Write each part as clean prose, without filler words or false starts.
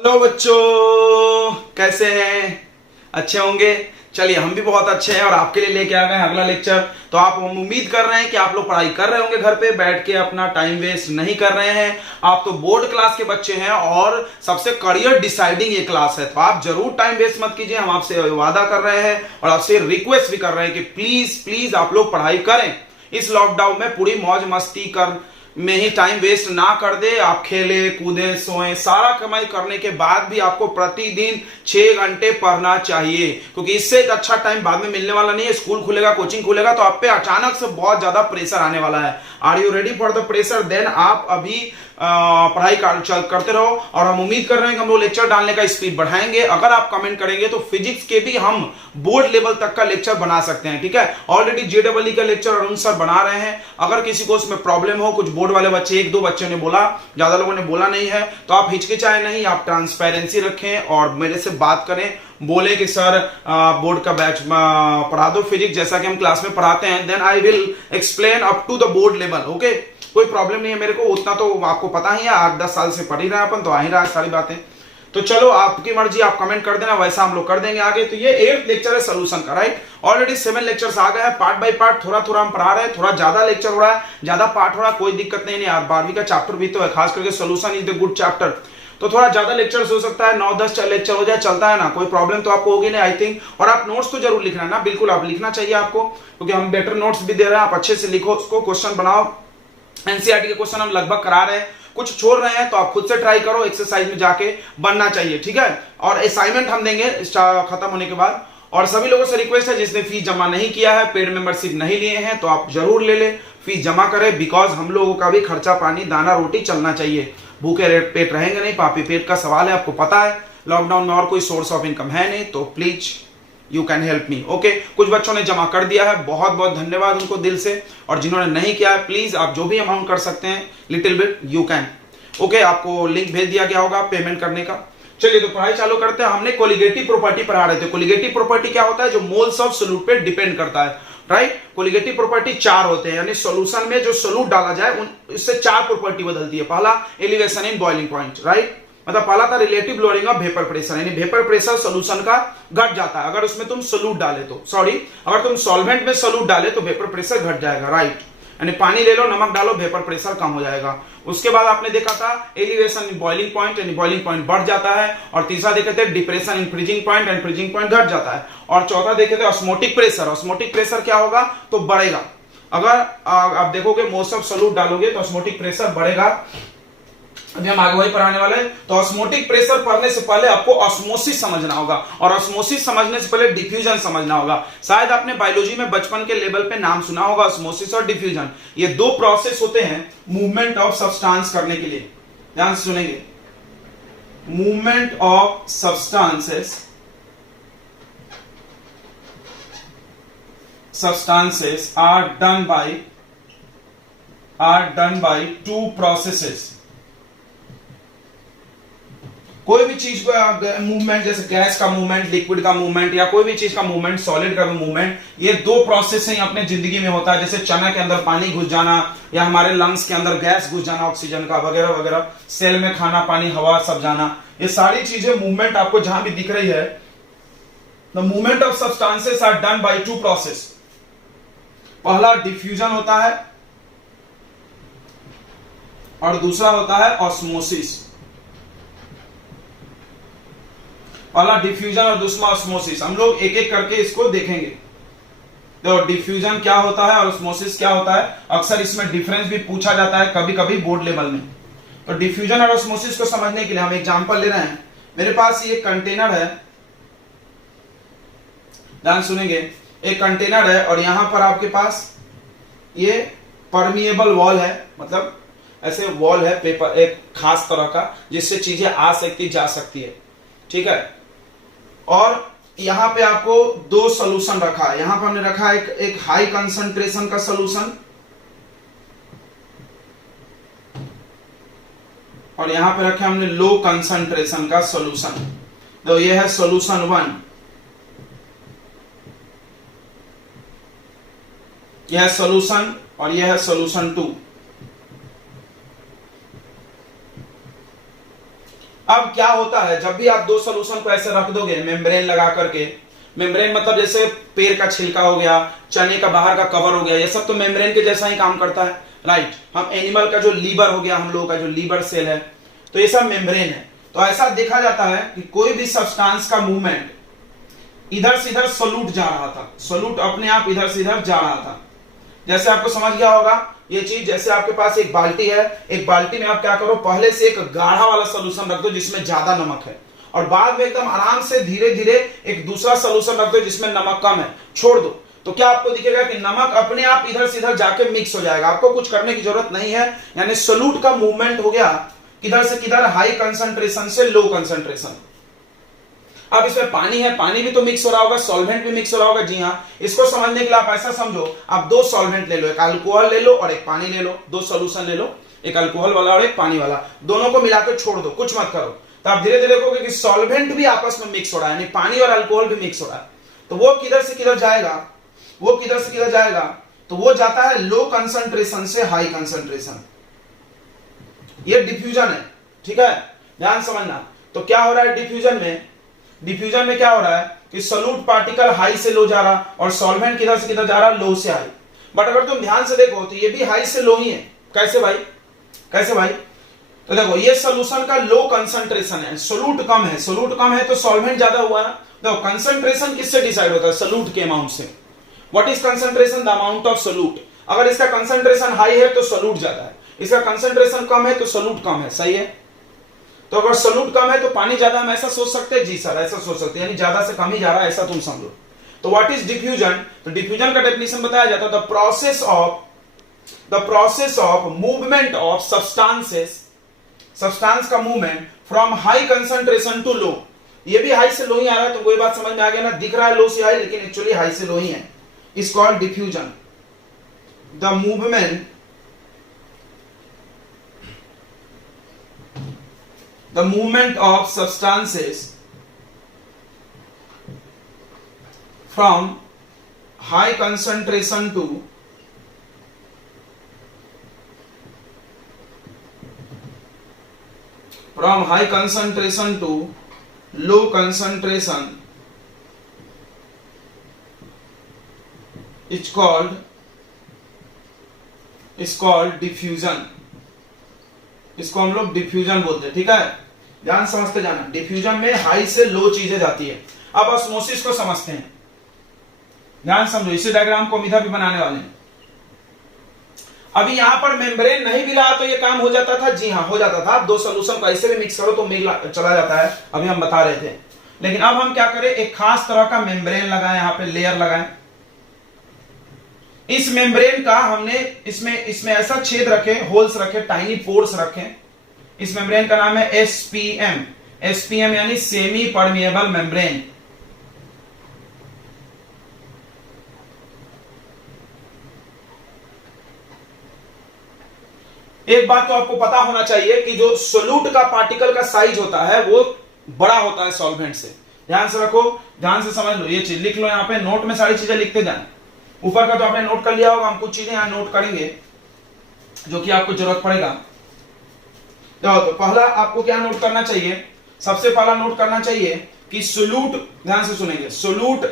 Hello बच्चों, कैसे हैं? अच्छे होंगे। चलिए, हम भी बहुत अच्छे हैं और आपके लिए लेके आ गए हैं अगला लेक्चर। तो आप हम उम्मीद कर रहे हैं कि आप लोग पढ़ाई कर रहे होंगे, घर पे बैठ के अपना टाइम वेस्ट नहीं कर रहे हैं। आप तो बोर्ड क्लास के बच्चे हैं और सबसे करियर डिसाइडिंग ये क्लास है, तो आप जरूर टाइम वेस्ट मत कीजिए। हम आपसे वादा कर रहे हैं और आपसे रिक्वेस्ट भी कर रहे हैं कि प्लीज प्लीज आप लोग पढ़ाई करें। इस लॉकडाउन में पूरी मौज मस्ती कर में ही टाइम वेस्ट ना कर दे। आप खेले कूदे सोए, सारा कमाई करने के बाद भी आपको प्रतिदिन 6 घंटे पढ़ना चाहिए, क्योंकि इससे अच्छा टाइम बाद में मिलने वाला नहीं है। स्कूल खुलेगा, कोचिंग खुलेगा, तो आप पे अचानक से बहुत ज्यादा प्रेशर आने वाला है। Are you ready for the pressure? Then आप अभी पढ़ाई करते रहो और हम उम्मीद कर रहे हैं कि हम लोग लेक्चर डालने का स्पीड बढ़ाएंगे। अगर आप कमेंट करेंगे तो फिजिक्स के भी हम बोर्ड लेवल तक का लेक्चर बना सकते हैं, ठीक है। ऑलरेडी जेडब्ल्यू का लेक्चर अरुण सर बना रहे हैं। अगर किसी को उसमें प्रॉब्लम हो, कुछ बोर्ड वाले बच्चे, एक दो बच्चों ने बोला, ज्यादा लोगों ने बोला नहीं है, तो आप हिचकिचाए नहीं, आप ट्रांसपेरेंसी रखें और मेरे से बात करें। बोले कि सर बोर्ड का बैच पढ़ा दो फिजिक्स जैसा कि हम क्लास में पढ़ाते हैं, then I will explain up to the board level. Okay, कोई प्रॉब्लम नहीं है मेरे को, उतना तो आपको पता ही है, 8-10 साल से पढ़ ही रहे हैं अपन, तो आ ही रहा है सारी बातें। तो चलो, आपकी मर्जी, आप कमेंट कर देना, वैसा हम लोग कर देंगे आगे। तो ये 8th लेक्चर है सोल्यूशन का, राइट। ऑलरेडी 7 लेक्चर्स आ गए हैं, पार्ट बाय पार्ट, थोड़ा थोड़ा हम पढ़ा रहे हैं। थोड़ा ज्यादा लेक्चर हो रहा है, ज्यादा पार्ट हो रहा है, कोई दिक्कत नहीं है। 12वीं का चैप्टर भी तो है, खास करके solution is the good chapter, तो थोड़ा ज्यादा लेक्चर्स हो सकता है, 9-10 लेक्चर हो जाए, चलता है ना, कोई प्रॉब्लम तो आपको होगी नहीं, आई थिंक। और आप नोट्स तो जरूर लिखना है ना, बिल्कुल आप लिखना चाहिए आपको, क्योंकि हम बेटर नोट्स भी दे रहे हैं। आप अच्छे से लिखो उसको, क्वेश्चन बनाओ। एनसीईआरटी के क्वेश्चन हम लगभग करा रहे हैं, कुछ छोड़ रहे हैं तो आप खुद से ट्राई करो, एक्सरसाइज में जाके बनना चाहिए, ठीक है। और असाइनमेंट हम देंगे खत्म होने के बाद। और सभी लोगों से रिक्वेस्ट है, जिसने फीस जमा नहीं किया है, पेड मेंबरशिप नहीं लिए हैं, तो आप जरूर ले ले, फीस जमा करें, बिकॉज हम लोगों का भी खर्चा पानी, दाना रोटी चलना चाहिए। भूखे पेट रहेंगे नहीं, पापी पेट का सवाल है, आपको पता है। लॉकडाउन में और कोई सोर्स ऑफ इनकम है नहीं, तो please you can help me. Okay, कुछ बच्चों ने जमा कर दिया है, बहुत बहुत धन्यवाद उनको दिल से। और जिन्होंने नहीं किया है, प्लीज आप जो भी अमाउंट कर सकते हैं, little bit you can. Okay, आपको लिंक भेज दिया गया होगा पेमेंट करने का। चलिए, तो पढ़ाई चालू करते हैं। हमने कोलिगेटिव प्रॉपर्टी पढ़ा रहे थे। कोलिगेटिव प्रॉपर्टी क्या होता है? जो मोल्स ऑफ सोल्यूट पे डिपेंड करता है, राइट। कोलिगेटिव प्रॉपर्टी 4 होते हैं, यानी सॉल्यूशन में जो सोल्यूट डाला जाए उससे 4 प्रॉपर्टी बदलती है। पहला, elevation in boiling point, right. मतलब पहला था relative lowering of vapour pressure, यानी वेपर प्रेशर सॉल्यूशन का घट जाता है अगर उसमें तुम सोल्यूट डाले तो, सॉरी, अगर तुम सॉल्वेंट में सोल्यूट डाले तो वेपर प्रेशर घट जाएगा, राइट। यानी पानी ले लो, नमक डालो, वेपर प्रेशर कम हो जाएगा। उसके बाद आपने देखा था एलिवेशन इन बॉइलिंग पॉइंट, यानी बॉइलिंग पॉइंट बढ़ जाता है। और तीसरा देखे थे depression in freezing point, and freezing point घट जाता है। और चौथा देखे थे ऑस्मोटिक प्रेशर। ऑस्मोटिक प्रेशर क्या होगा? तो बढ़ेगा। अगर आप देखोगे मोस्ट ऑफ सोल्यूट डालोगे तो ऑस्मोटिक प्रेशर बढ़ेगा। अभी हम आगे वही पढ़ाने वाले हैं। तो ऑस्मोटिक प्रेशर पढ़ने से पहले आपको ऑस्मोसिस समझना होगा, और ऑस्मोसिस समझने से पहले डिफ्यूजन समझना होगा। शायद आपने बायोलॉजी में बचपन के लेवल पे नाम सुना होगा, ऑस्मोसिस और डिफ्यूजन। ये 2 प्रोसेस होते हैं मूवमेंट ऑफ सब्सटेंस करने के लिए। ध्यान से सुनेंगे, movement of substances are done by 2 processes। कोई भी चीज का मूवमेंट, जैसे गैस का मूवमेंट, लिक्विड का मूवमेंट, या कोई भी चीज का मूवमेंट, सॉलिड का मूवमेंट, ये 2 प्रोसेस से ही अपने जिंदगी में होता है। जैसे चना के अंदर पानी घुस जाना, या हमारे लंग्स के अंदर गैस घुस जाना ऑक्सीजन का, वगैरह वगैरह, सेल में खाना पानी हवा सब जाना, ये सारी चीजें मूवमेंट आपको जहां भी दिख रही है, the movement of substances are done by 2 process. पहला डिफ्यूजन होता है और दूसरा होता है ऑस्मोसिस। पहला डिफ्यूजन और दूसरा ऑस्मोसिस। हम लोग एक एक करके इसको देखेंगे। तो डिफ्यूजन क्या होता है और ऑस्मोसिस क्या होता है, अक्सर इसमें डिफरेंस भी पूछा जाता है कभी कभी बोर्ड लेवल में। तो डिफ्यूजन और ऑस्मोसिस को समझने के लिए हम एग्जांपल ले रहे हैं। मेरे पास ये कंटेनर है, ध्यान सुनेंगे, एक कंटेनर है और यहां पर आपके पास ये परमिएबल वॉल है, मतलब ऐसे वॉल है, पेपर एक खास तरह का, जिससे चीजें आ सकती जा सकती है, ठीक है। और यहां पे आपको 2 सॉल्यूशन रखा है। यहां पर हमने रखा है एक हाई कंसंट्रेशन का सॉल्यूशन, और यहां पे रखा है हमने लो कंसंट्रेशन का सॉल्यूशन। तो ये है सॉल्यूशन 1, यह है सॉल्यूशन, और यह है सॉल्यूशन 2। अब क्या होता है, जब भी आप दो सोल्यूशन को ऐसे रख दोगे मेम्ब्रेन लगा करके, मेम्ब्रेन मतलब जैसे पेड़ का छिलका हो गया, चने का बाहर का कवर हो गया, ये सब तो मेम्ब्रेन के जैसा ही काम करता है, राइट। हम एनिमल का जो लीवर हो गया, हम लोगों का जो लीवर सेल है, तो ये सब मेम्ब्रेन है। तो ऐसा देखा जाता है कि कोई भी सब्सटेंस का मूवमेंट इधर से इधर सोल्यूट जा रहा था, सोल्यूट अपने आप इधर से इधर जा रहा था। जैसे आपको समझ गया होगा ये चीज, जैसे आपके पास एक बाल्टी है, एक बाल्टी में आप क्या करो, पहले से एक गाढ़ा वाला सोल्यूशन रख दो जिसमें ज्यादा नमक है, और बाद में एकदम आराम से धीरे धीरे एक दूसरा सोल्यूशन रख दो जिसमें नमक कम है, छोड़ दो। तो क्या आपको दिखेगा कि नमक अपने आप इधर से इधर जाके मिक्स हो जाएगा, आपको कुछ करने की जरूरत नहीं है। यानी सोल्यूट का मूवमेंट हो गया किधर से किधर, हाई कंसंट्रेशन से लो कंसंट्रेशन। अब इसमें पानी है, पानी भी तो मिक्स हो रहा होगा, सॉल्वेंट भी मिक्स हो रहा होगा। जी हाँ, इसको समझने के लिए आप ऐसा समझो, आप दो सॉल्वेंट ले लो, एक अल्कोहल ले लो और एक पानी ले लो, दो सॉल्यूशन ले लो, एक अल्कोहल वाला और एक पानी वाला, दोनों को मिलाकर छोड़ दो, कुछ मत करो। तो आप धीरे धीरे देखोगे कि सॉल्वेंट भी आपस में मिक्स हो रहा है, यानी पानी और अल्कोहल भी मिक्स हो रहा है। तो वो किधर से किधर जाएगा, वो किधर से किधर जाएगा, तो वो जाता है लो कंसंट्रेशन से हाई कंसंट्रेशन। ये डिफ्यूजन है, ठीक है, ध्यान समझना। तो क्या हो रहा है डिफ्यूजन में, डिफ्यूजन में क्या हो रहा है कि सोल्यूट पार्टिकल हाई से लो जा रहा और सॉल्वेंट किधर से किधर जा रहा, लो से हाई। बट अगर तुम ध्यान से देखो तो ये भी हाई से लो ही है। कैसे भाई, कैसे भाई? तो देखो ये सोल्यूशन का लो कंसंट्रेशन है, सोल्यूट कम है, सोल्यूट कम है तो सॉल्वेंट ज्यादा हुआ ना। देखो कंसंट्रेशन किससे डिसाइड होता है, सोल्यूट के अमाउंट से। What is concentration, the amount of solute. अगर इसका कंसंट्रेशन हाई है तो सोल्यूट ज्यादा है, इसका कंसंट्रेशन कम है तो सोल्यूट कम है, सही है। तो अगर सोल्यूट कम है तो पानी ज्यादा, हम ऐसा सोच सकते हैं? जी सर, ऐसा सोच सकते हैं, यानी ज्यादा से कम ही जा रहा है, ऐसा तुम समझो। तो व्हाट इज डिफ्यूजन, तो डिफ्यूजन का डेफिनेशन बताया जाता है, the process of movement of substances, substance का movement from high concentration to low. ये भी हाई से लो ही आ रहा है, तो कोई बात समझ में आ गया ना, दिख रहा है लो से हाई लेकिन एक्चुअली हाई से लो ही है। Is called diffusion. The movement of substances from high concentration to low concentration is called diffusion। इसको हम लोग डिफ्यूजन बोलते हैं, ठीक है, ध्यान समझते जाना। डिफ्यूजन में हाई से लो चीजें जाती है। अब ऑस्मोसिस को समझते हैं, ध्यान समझो, इसी डायग्राम को हम इधर भी बनाने वाले हैं। अभी यहां पर मेम्ब्रेन नहीं भी रहा तो ये काम हो जाता था, जी हाँ हो जाता था। आप दो सोल्यूशन को ऐसे भी मिक्स करो तो चला जाता है, अभी हम बता रहे थे। लेकिन अब हम क्या करें, एक खास तरह का मेम्ब्रेन लगाएं, यहां पे लेयर लगाएं। इस मेम्ब्रेन का हमने इसमें ऐसा छेद रखे, होल्स रखे, टाइनी पोर्स रखे। इस मेम्ब्रेन का नाम है एसपीएम। एसपीएम यानी सेमी परमिएबल मेम्ब्रेन। एक बात तो आपको पता होना चाहिए कि जो सोल्यूट का पार्टिकल का साइज होता है वो बड़ा होता है सॉल्वेंट से। ध्यान से रखो, ध्यान से समझ लो, ये चीज लिख लो, यहां पे नोट में सारी चीजें लिखते जाए। ऊपर का तो आपने नोट कर लिया होगा, हम कुछ चीजें यहां नोट करेंगे जो कि आपको जरूरत पड़ेगा। तो पहला आपको क्या नोट करना चाहिए, सबसे पहला नोट करना चाहिए कि सोल्यूट, ध्यान से सुनेंगे, solute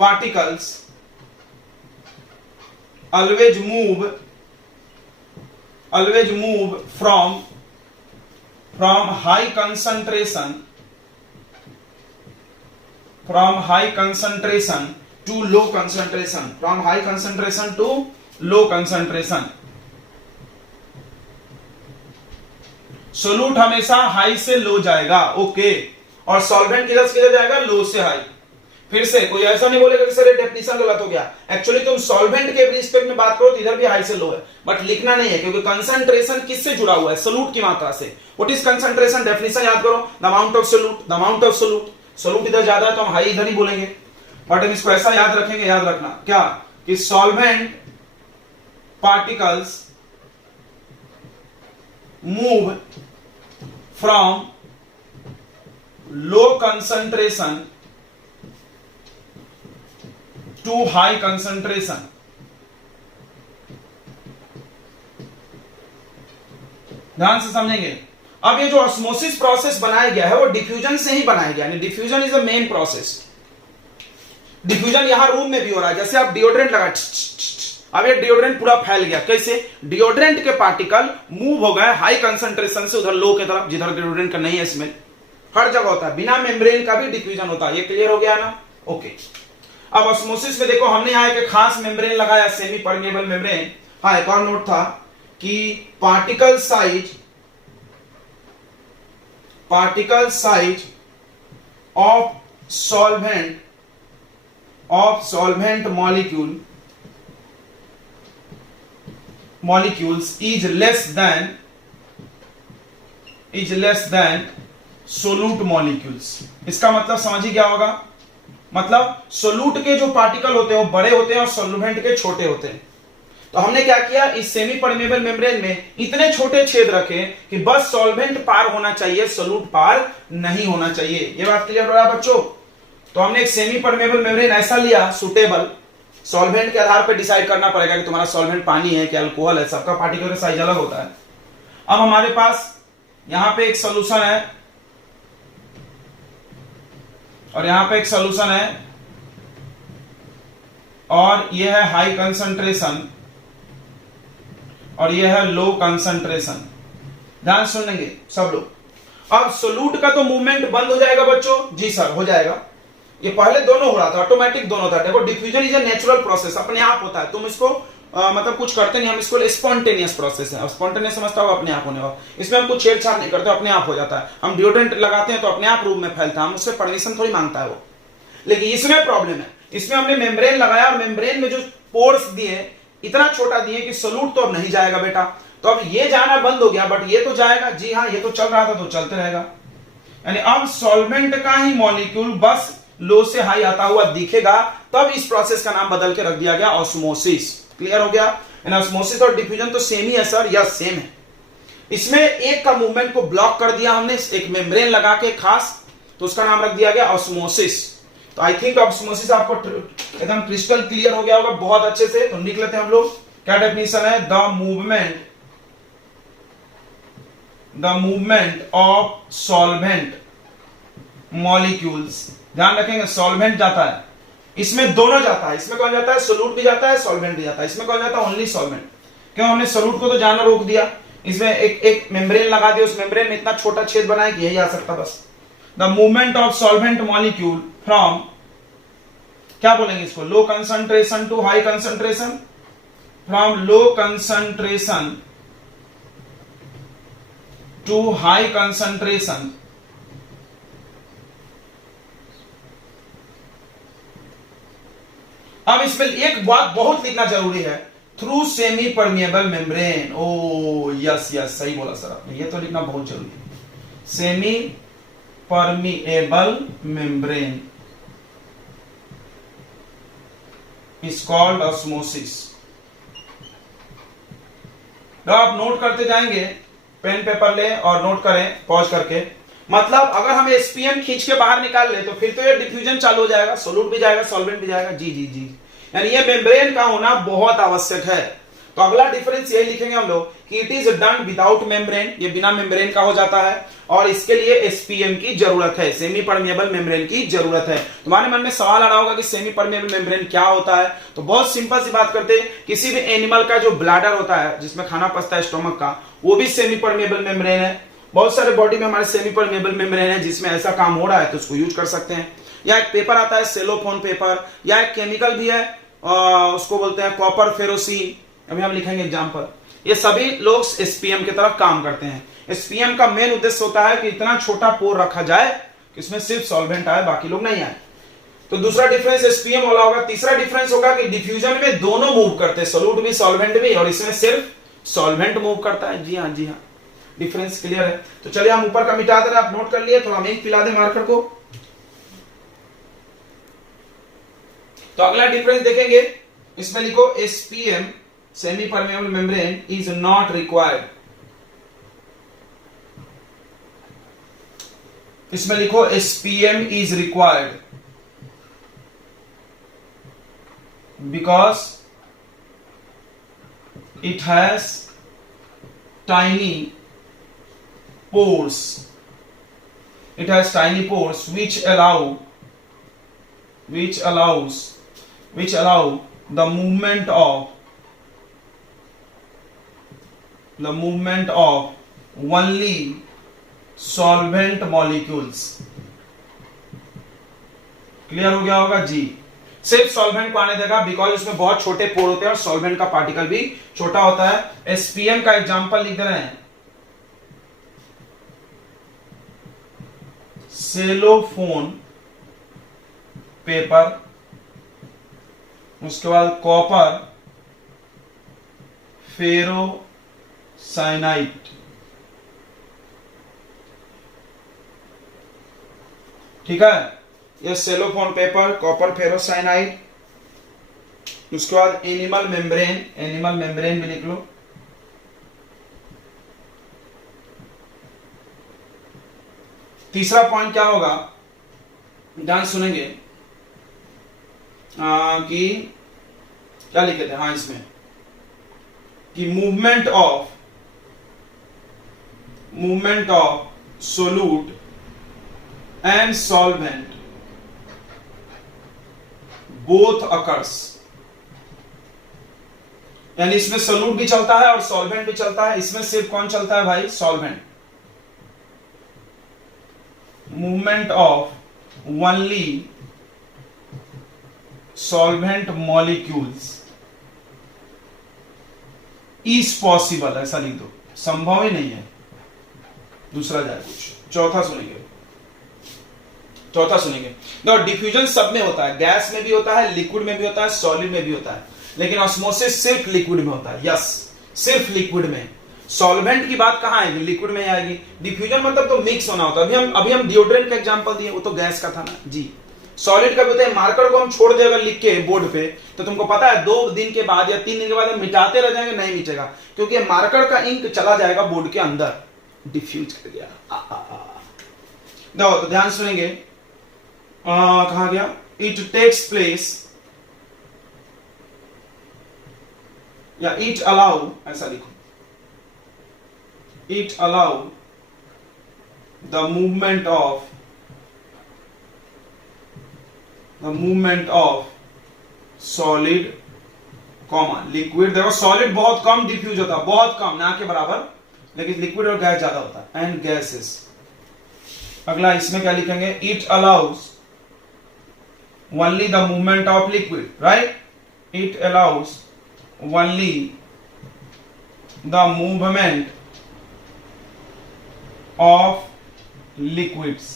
particles always move from high concentration to low concentration, from high concentration to low concentration। Solute हमेशा हाई से लो जाएगा, ओके, और सॉल्वेंट किधर से किधर जाएगा, लो से हाई। फिर से कोई ऐसा नहीं बोलेगा कि सर ये डेफिनेशन गलत हो गया। एक्चुअली तुम सॉल्वेंट के रिस्पेक्ट में बात करो तो इधर भी हाई से लो है, बट लिखना नहीं है क्योंकि कंसंट्रेशन किससे जुड़ा हुआ है, सोल्यूट की मात्रा से। व्हाट इज कंसंट्रेशन, डेफिनेशन याद करो, the amount of solute, the amount of solute. Solute इधर ज्यादा है तो हम हाई इधर ही बोलेंगे, बट हम इसको ऐसा याद रखेंगे, याद रखना क्या, कि solvent particles move from low concentration to high concentration. ध्यान से समझेंगे, अब ये जो ऑस्मोसिस प्रोसेस बनाया गया है वो डिफ्यूजन से ही बनाया गया है। Diffusion is the main process. Diffusion यहां रूम में भी हो रहा है। जैसे आप डिओड्रेंट लगा, अब ये डिओड्रेंट पूरा फैल गया। कैसे? डिओड्रेंट के पार्टिकल मूव हो गए हाई कंसंट्रेशन से उधर लो की तरफ, जिधर डिओड्रेंट का नहीं है स्मेल। हर जगह होता है, बिना मेम्ब्रेन का भी डिफ्यूजन होता है। ये क्लियर हो गया ना? ओके। अब ऑस्मोसिस में देखो हमने यहां एक खास मेम्ब्रेन लगाया, सेमी परमेबल मेम्ब्रेन। हाँ, एक और नोट था कि particle size of solvent molecules is less than solute molecules। इसका मतलब समझिए क्या होगा? मतलब सोलूट के जो पार्टिकल होते हैं वो बड़े होते हैं और सॉल्वेंट के छोटे होते हैं। तो हमने क्या किया, इस सेमी परमेबल मेम्ब्रेन में इतने छोटे छेद रखे कि बस सॉल्वेंट पार होना चाहिए, सोलूट पार नहीं होना चाहिए। ये बात क्लियर हो रहा है बच्चों? तो हमने एक सेमी परमेबल मेम्ब्रेन ऐसा लिया, सुटेबल। सॉल्वेंट के आधार पर डिसाइड करना पड़ेगा कि तुम्हारा सॉल्वेंट पानी है कि अल्कोहल है, सबका पार्टिकल का साइज अलग होता है। अब हमारे पास यहां पे एक सॉल्यूशन है और यहां पे एक सॉल्यूशन है, और यह है हाई कंसंट्रेशन और यह है लो कंसंट्रेशन। ध्यान सुन लेंगे सब लोग। अब सोलूट का तो मूवमेंट बंद हो जाएगा बच्चों। जी सर, हो जाएगा। ये पहले दोनों हो रहा था, ऑटोमेटिक दोनों था। देखो, diffusion is a natural process, अपने आप होता है। तुम इसको मतलब कुछ करते नहीं, हम इसको स्पॉन्टेनियस प्रोसेस है। स्पॉन्टेनियस समझता हो, अपने आप होने वाला। इसमें हम कुछ छेड़छाड़ नहीं करते, अपने आप हो जाता है। हम डिओड्रेंट लगाते हैं तो अपने आप रूम में फैलता है, हम उससे परमिशन थोड़ी मांगता है वो। लेकिन इसमें प्रॉब्लम है, इसमें हमने मेम्ब्रेन लगाया और मेम्ब्रेन में जो पोर्स दिए इतना छोटा दिए कि सोलूट तो अब नहीं जाएगा बेटा। तो अब ये जाना बंद हो गया, बट ये तो जाएगा। जी हाँ, ये तो चल रहा था तो चलते रहेगा। यानी अब सॉल्वेंट का ही मॉलिक्यूल बस लो से हाई आता हुआ दिखेगा, तब इस प्रोसेस का नाम बदल के रख दिया गया ऑस्मोसिस। क्लियर हो गया? ऑस्मोसिस और डिफ्यूजन तो सेम ही है सर। यस, सेम है। इसमें एक का मूवमेंट को ब्लॉक कर दिया हमने एक मेम्ब्रेन लगा के खास, तो उसका नाम रख दिया गया ऑस्मोसिस। तो आई थिंक ऑस्मोसिस आपको एकदम क्रिस्टल क्लियर हो गया होगा बहुत अच्छे से। तो लिख लेते हैं हम लोग, क्या डेफिनेशन है? The movement of solvent molecules. ध्यान रखेंगे, सॉल्वेंट जाता है, इसमें दोनों जाता है। इसमें कौन जाता है? सोलूट भी जाता है, सॉल्वेंट भी जाता है। इसमें कौन जाता है? Only solvent. क्यों? हमने सोलूट को तो जाना रोक दिया, इसमें एक मेम्ब्रेन लगा दिया, उस मेम्ब्रेन में इतना छोटा छेद बनाया कि यही आ सकता बस। The movement of solvent molecule from, क्या बोलेंगे इसको? Low concentration to high concentration, from low concentration to high concentration. अब इसमें एक बात बहुत लिखना जरूरी है, through semi permeable membrane. Oh yes yes, सही बोला सर आपने, ये तो लिखना बहुत जरूरी है। Semi permeable membrane is called osmosis. तो आप नोट करते जाएंगे, पेन पेपर ले और नोट करें पॉज करके। मतलब अगर हम एसपीएम खींच के बाहर निकाल ले तो फिर तो ये डिफ्यूजन चालू हो जाएगा, सोलूट भी जाएगा, सॉल्वेंट भी जाएगा। जी जी जी, यानी ये मेम्ब्रेन का होना बहुत आवश्यक है। तो अगला डिफरेंस यही लिखेंगे हम लोग कि it is done without membrane, ये बिना मेम्ब्रेन का हो जाता है, और इसके लिए एसपीएम की जरूरत है, सेमी परमिएबल मेम्ब्रेन की जरूरत है। तुम्हारे मन में सवाल आ रहा होगा कि सेमी परमिएबल मेम्ब्रेन क्या होता है? तो बहुत सिंपल सी बात करते हैं, किसी भी एनिमल का जो ब्लैडर होता है जिसमें खाना पचता है स्टोमक का, वो भी सेमी परमिएबल मेम्ब्रेन है। बहुत सारे बॉडी में हमारे सेमी परमिएबल मेम्ब्रेन है जिसमें ऐसा काम हो रहा है, तो उसको यूज कर सकते हैं। या एक पेपर आता है सेलोफोन पेपर, या एक केमिकल भी है उसको बोलते हैं कॉपर फेरोसिन, अभी हम लिखेंगे एग्जांपल। ये सभी लोग एसपीएम की तरफ काम करते हैं। एसपीएम का मेन उद्देश्य होता है कि इतना छोटा पोर रखा जाए कि इसमें सिर्फ सॉल्वेंट आए, बाकी लोग नहीं आए। तो दूसरा डिफरेंस एसपीएम वाला होगा। तीसरा डिफरेंस होगा कि डिफ्यूजन में दोनों मूव करते हैं, सोलूट भी सॉल्वेंट भी, और इसमें सिर्फ सॉल्वेंट मूव करता है। जी हाँ जी हाँ, डिफरेंस क्लियर है। तो चलिए हम ऊपर का मिटा दे रहे, आप नोट कर लिए, तो हम एक पिला दें मार्कर को। तो अगला डिफरेंस देखेंगे, इसमें लिखो SPM semi permeable membrane is not required. इसमें लिखो SPM is required because it has pores. It has tiny pores which allow the movement of only solvent molecules. Clear हो गया होगा जी। सिर्फ सॉल्वेंट को आने देगा बिकॉज उसमें बहुत छोटे पोर होते हैं और सॉल्वेंट का पार्टिकल भी छोटा होता है। एसपीएम का एग्जांपल लिख दे रहे हैं, सेलोफोन पेपर, उसके बाद कॉपर फेरोसाइनाइट, ठीक है, ये सेलोफोन पेपर, कॉपर फेरोसाइनाइट। उसके बाद एनिमल मेम्ब्रेन भी लिख लो। तीसरा पॉइंट क्या होगा, ध्यान सुनेंगे कि क्या लिखे थे, हाँ इसमें कि movement of solute and solvent both occurs, यानी इसमें सोल्यूट भी चलता है और सॉल्वेंट भी चलता है। इसमें सिर्फ कौन चलता है भाई, solvent. Movement of only solvent molecules is possible, ऐसा लिख दो, संभव ही नहीं है। दूसरा जाए कुछ, चौथा सुनेंगे। तो डिफ्यूजन सब में होता है, गैस में भी होता है, लिक्विड में भी होता है, सॉलिड में भी होता है, लेकिन ऑस्मोसिस सिर्फ लिक्विड में होता है। यस, सिर्फ लिक्विड में। सॉल्वेंट की बात कहां आएगी, लिक्विड में आएगी। डिफ्यूजन मतलब तो मिक्स होना होता है। अभी हम डिओड्रेंट का एग्जांपल दिए, वो तो गैस का था ना जी। सॉलिड का भी होता है, मार्कर को हम छोड़ दे अगर लिख के बोर्ड पे, तो तुमको पता है 2 दिन के बाद या 3 दिन के बाद हम मिटाते रह जाएंगे, नहीं मिटेगा, क्योंकि मार्कर का इंक चला जाएगा बोर्ड के अंदर, डिफ्यूज कर गया। तो ध्यान सुनेंगे, कहां गया, इट टेक्स प्लेस या इट अलाउ, ऐसा लिखो, it allow the movement of solid comma liquid. देखो सॉलिड बहुत कम डिफ्यूज होता है, बहुत कम, ना के बराबर, लेकिन लिक्विड और गैस ज्यादा होता है, एंड गैसेस। अगला इसमें क्या लिखेंगे, it allows only the movement of liquid, right? It allows only the movement of liquids.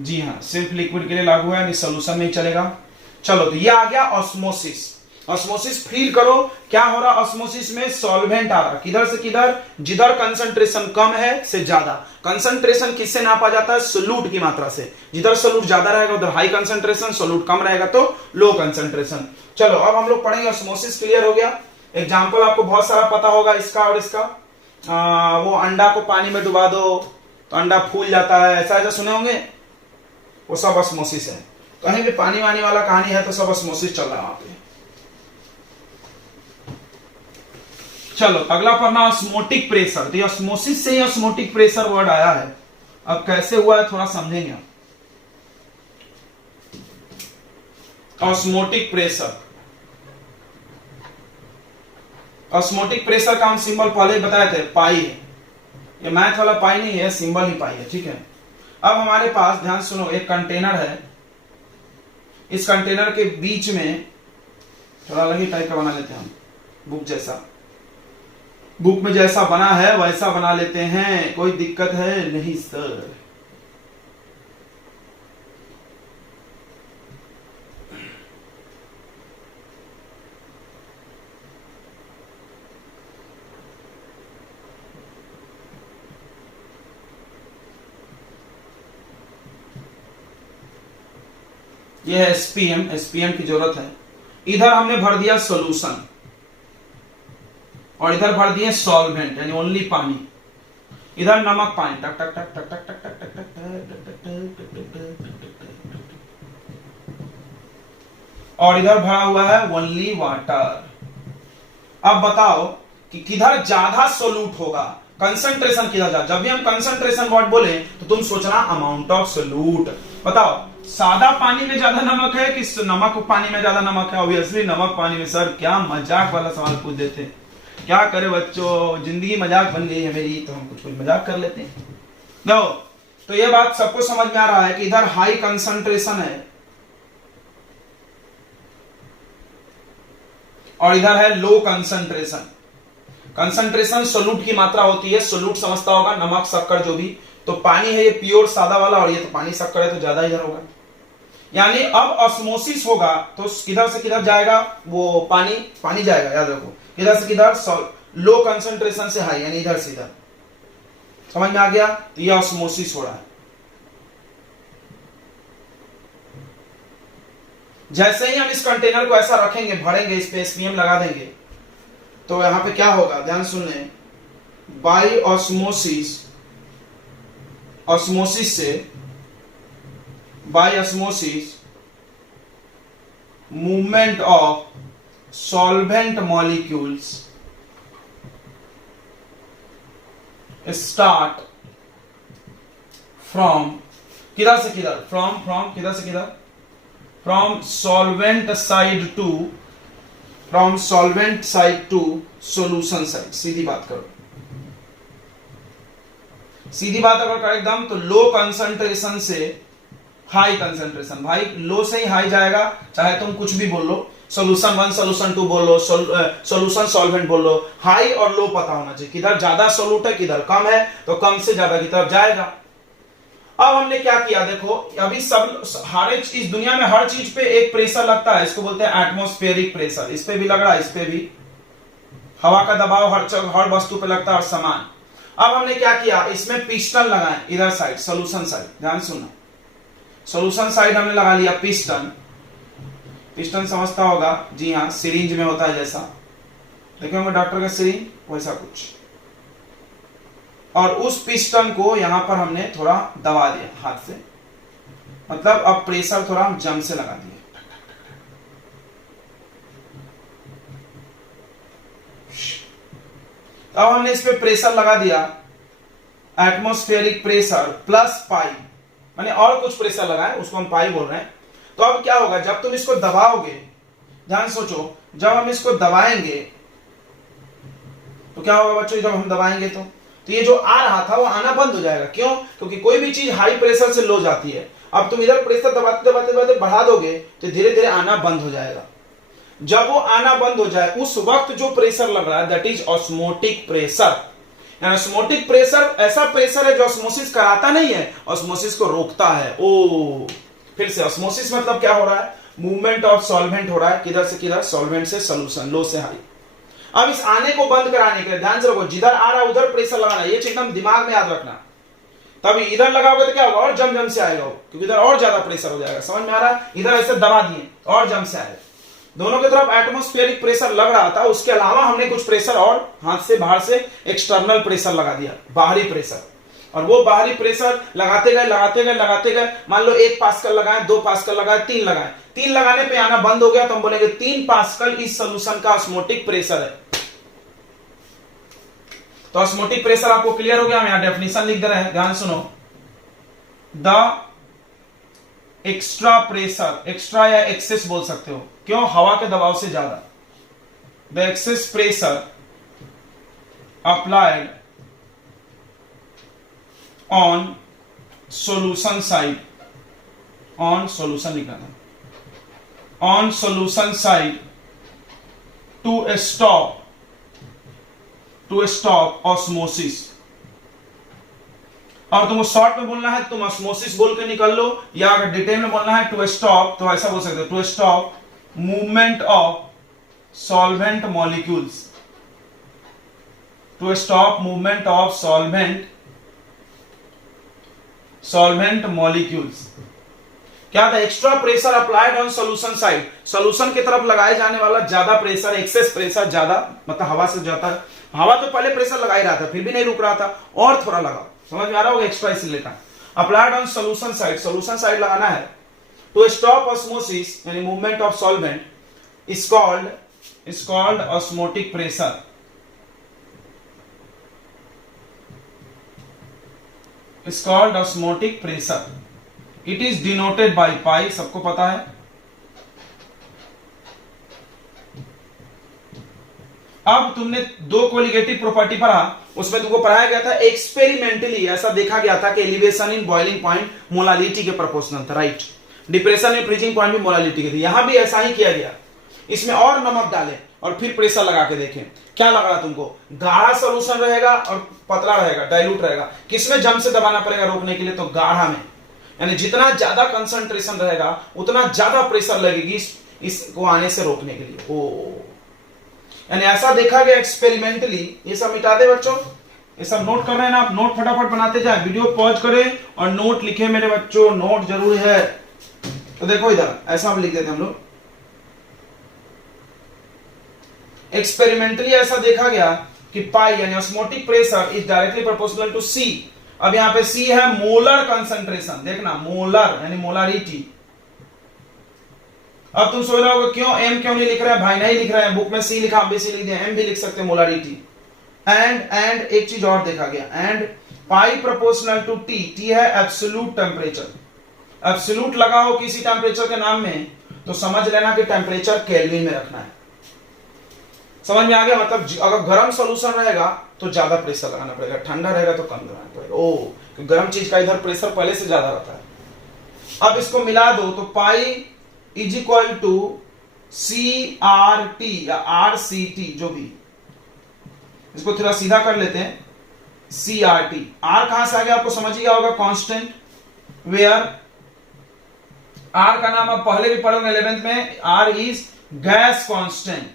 जी हाँ, सिर्फ लिक्विड के लिए लागू है, सॉल्यूशन में ही चलेगा। चलो, तो ये आ गया ऑस्मोसिस। ऑस्मोसिस फील करो क्या हो रहा, ऑस्मोसिस में सॉल्वेंट आ रहा, किधर से किधर, जिधर कंसंट्रेशन कम है से ज्यादा। कंसंट्रेशन किससे नापा जाता है, सोल्यूट की मात्रा से। जिधर सोल्यूट ज्यादा रहेगा उधर हाई कंसंट्रेशन, सोल्यूट कम रहेगा तो लो कंसंट्रेशन। चलो अब हम लोग पढ़ेंगे ऑस्मोसिस। क्लियर हो गया। एग्जाम्पल आपको बहुत सारा पता होगा इसका और इसका। वो अंडा को पानी में डुबा दो तो अंडा फूल जाता है, ऐसा ऐसा सुने होंगे, वो सब ऑस्मोसिस है। कहीं भी पानी वानी वाला कहानी है तो सब ऑस्मोसिस चल रहा है वहां पे। चलो अगला पढ़ना ऑस्मोटिक प्रेशर। तो ऑस्मोसिस से ही ऑस्मोटिक प्रेशर वर्ड आया है। अब कैसे हुआ है थोड़ा समझेंगे। ऑस्मोटिक प्रेशर, ऑस्मोटिक प्रेशर का हम सिंबल पहले ही बताए थे, पाई है। ये मैथ वाला पाई नहीं है, सिंबल ही पाई है, ठीक है। अब हमारे पास ध्यान सुनो, एक कंटेनर है। इस कंटेनर के बीच में थोड़ा अलग ही टाइप का बना लेते हैं हम, बुक जैसा। बुक में जैसा बना है वैसा बना लेते हैं, कोई दिक्कत है नहीं सर। ये है एसपीएम, एसपीएम की जरूरत है। इधर हमने भर दिया सॉल्यूशन और इधर भर दिए सॉल्वेंट यानी ओनली पानी। इधर नमक पानी, टक टक टक टक टक टक टक टक टक, और इधर भरा हुआ है ओनली वाटर। अब बताओ कि किधर ज्यादा सोल्यूट होगा, कंसंट्रेशन किधर जा, जब भी हम कंसंट्रेशन वर्ड बोले तो तुम सोचना अमाउंट ऑफ सोल्यूट। बताओ सादा पानी में ज्यादा नमक है कि नमक पानी में ज्यादा नमक है? ऑब्वियसली नमक पानी में। सर क्या मजाक वाला सवाल पूछ देते, क्या करे बच्चों, जिंदगी मजाक बन गई है मेरी, तो हम कुछ मजाक कर लेते हैं। देखो तो ये बात सबको समझ में आ रहा है कि इधर हाई कंसंट्रेशन है और इधर है लो कंसंट्रेशन। कंसंट्रेशन सोल्यूट की मात्रा होती है, सोल्यूट समझता होगा नमक शक्कर जो भी, तो पानी है ये प्योर सादा वाला और ये तो पानी शक्कर है तो ज्यादा इधर होगा। यानी अब ऑस्मोसिस होगा तो किधर से किधर जाएगा वो पानी, पानी जाएगा, याद रखो किधर से किधर, लो कंसंट्रेशन से हाई, यानी इधर से इधर। समझ में आ गया? तो ये ऑस्मोसिस हो रहा है। जैसे ही हम इस कंटेनर को ऐसा रखेंगे, भरेंगे, इस पे एसपीएम लगा देंगे, तो यहां पे क्या होगा, ध्यान सुनने, बाय ऑस्मोसिस, ऑस्मोसिस से, by osmosis movement of solvent molecules start from किधर से किधर, फ्रॉम किधर से किधर, from solvent side to, from solvent side to solution side. सीधी बात करो, सीधी बात अगर करें एकदम, तो लो कंसंट्रेशन से हाई कंसंट्रेशन, भाई लो से ही हाई जाएगा, चाहे तुम कुछ भी बोल लो, सॉल्यूशन 1 सॉल्यूशन 2 बोल लो, सॉल्यूशन सॉल्वेंट बोल लो, हाई और लो पता होना चाहिए, किधर ज्यादा सोल्यूट है किधर कम है, तो कम से ज्यादा की तरफ जाएगा। अब हमने क्या किया, देखो अभी सब हर इस दुनिया में हर चीज पे एक प्रेशर लगता है, इसको बोलते हैं एटमॉस्फेरिक प्रेशर। इस पे भी लग रहा है, इस पे भी हवा का दबाव हर वस्तु पे लगता है और समान। अब हमने क्या किया, इसमें पिस्टन लगाए इधर साइड, सॉल्यूशन साइड, ध्यान सुनो, सॉल्यूशन साइड हमने लगा लिया पिस्टन। पिस्टन समझता होगा, जी हाँ, सिरिंज में होता है जैसा, देखे होंगे डॉक्टर का सिरिंज, वैसा कुछ। और उस पिस्टन को यहां पर हमने थोड़ा दबा दिया हाथ से, मतलब अब प्रेशर थोड़ा हम जम से लगा दिए। अब हमने इस पे प्रेशर लगा दिया, एटमॉस्फेरिक प्रेशर प्लस पाई, माने और कुछ प्रेशर लगा है, उसको हम पाई बोल रहे हैं। तो अब क्या होगा, जब तुम इसको दबाओगे, ध्यान सोचो, जब हम इसको दबाएंगे तो क्या होगा बच्चों, जब हम दबाएंगे तो ये जो आ रहा था वो आना बंद हो जाएगा। क्यों? क्योंकि कोई भी चीज हाई प्रेशर से लो जाती है। अब तुम इधर प्रेशर दबाते दबाते दबाते बढ़ा दोगे तो धीरे धीरे आना बंद हो जाएगा। जब वो आना बंद हो जाए उस वक्त जो प्रेशर लग रहा है that is osmotic pressure. Osmotic pressure ऐसा प्रेशर है जो ऑस्मोसिस कराता नहीं है, ऑस्मोसिस को रोकता है। ओ फिर से, ऑस्मोसिस मतलब क्या हो रहा है, मूवमेंट ऑफ सॉल्वेंट हो रहा है, किधर से किधर, सॉल्वेंट से सॉल्यूशन, लो से हाई। अब इस आने को बंद कराने के लिए ध्यान से रखो, जिधर आ रहा है उधर प्रेशर लगाना, ये एकदम दिमाग में याद रखना। तब इधर लगाओगे तो क्या होगा, और जम से आएगा, क्योंकि इधर और ज्यादा प्रेशर हो जाएगा। समझ में आ रहा है? इधर ऐसे दबा दिए और जम से आएगा। दोनों की तरफ एटमॉस्फेरिक प्रेशर लग रहा था, उसके अलावा हमने कुछ प्रेशर और हाथ से बाहर से एक्सटर्नल प्रेशर लगा दिया, बाहरी प्रेशर। और वो बाहरी प्रेशर लगाते गए, मान लो 1 पास्कल लगाए, 2 पास्कल लगाए, 3 लगाए, 3 लगाने पे आना बंद हो गया तो हम बोलेंगे 3 पास्कल इस सॉल्यूशन का ऑस्मोटिक प्रेशर है। तो ऑस्मोटिक प्रेशर आपको क्लियर हो गया? हम यहां डेफिनेशन लिख दे रहे हैं, ध्यान सुनो। द एक्स्ट्रा प्रेशर, एक्स्ट्रा या एक्सेस बोल सकते हो, क्यों, हवा के दबाव से ज्यादा, the excess pressure applied on solution side, on solution लिखा था, on solution side to stop osmosis. और तुमको शॉर्ट में बोलना है तुम ऑस्मोसिस बोल के निकल लो, या अगर डिटेल में बोलना है टू स्टॉप तो ऐसा बोल सकते हो, to stop movement of solvent molecules, to stop movement of solvent molecules. क्या था, extra pressure applied on solution side, solution की तरफ लगाए जाने वाला ज्यादा प्रेशर, एक्सेस प्रेशर ज्यादा, मतलब हवा से ज्यादा, हवा तो पहले प्रेशर लगा ही रहा था फिर भी नहीं रुक रहा था, और थोड़ा लगा। समझ में आ रहा होगा, एक्स्ट्रा इसलिए लेता applied on solution side, solution side लगाना है। टू स्टॉप ऑस्मोसिस यानी movement of solvent is called osmotic pressure, is called osmotic pressure. It is denoted by pi, सबको पता है। अब तुमने दो कोलिगेटिव प्रॉपर्टी पढ़ा, उसमें तुमको पढ़ाया गया था एक्सपेरिमेंटली ऐसा देखा गया था कि elevation in boiling point molality के प्रोपोर्शनल था, right. Depression in freezing point भी मोलालिटी के थे। यहां भी ऐसा ही किया गया। इसमें और नमक डालें और फिर प्रेशर लगा के देखें, क्या लग रहा तुमको? गाढ़ा सोल्यूशन रहेगा और पतला रहेगा, डाइल्यूट रहेगा। किसमें जम से दबाना पड़ेगा रोकने के लिए? तो गाढ़ा में, यानी जितना ज्यादा कंसंट्रेशन रहेगा उतना ज्यादा प्रेशर लगेगी इसको आने से रोकने के लिए। ओ, यानी ऐसा देखा गया एक्सपेरिमेंटली। ये सब मिटा दे बच्चों, ये सब नोट कर रहे हैं ना आप? नोट फटाफट बनाते जाए, वीडियो पॉज करें और नोट लिखे मेरे बच्चों, नोट जरूरी है। तो देखो इधर ऐसा हम लिख देते हैं हम लोग, एक्सपेरिमेंटली ऐसा देखा गया कि पाई यानी osmotic pressure is directly proportional to C. अब यहां पे सी है मोलर कंसंट्रेशन, देखना मोलर यानी मोलारिटी। अब तुम सोच रहे हो क्यों एम क्यों नहीं लिख रहे हैं भाई? नहीं लिख रहे हैं, बुक में सी लिखा, हम भी सी लिख दिया, एम भी लिख सकते हैं, मोलारिटी। एंड एक चीज और देखा गया, and pi proportional to T. T है एब्सोल्यूट टेम्परेचर। एब्सोल्यूट लगा हो किसी टेम्परेचर के नाम में तो समझ लेना कि टेम्परेचर केल्विन में रखना है। समझ में आ गया? मतलब अगर गर्म सोल्यूशन रहेगा तो ज्यादा प्रेशर लगाना पड़ेगा, ठंडा रहेगा तो कम लगाना पड़ेगा। ओ, गर्म चीज का इधर प्रेशर पहले से ज्यादा रहता है। अब इसको मिला दो तो pi is equal to C R T या आर सी टी, जो भी। इसको थोड़ा सीधा कर लेते हैं, सी आर टी। आर कहां से आ गया आपको समझ गया होगा, कांस्टेंट, वेयर आर का नाम आप पहले भी पढ़ोगे 11th में, आर इज गैस कांस्टेंट।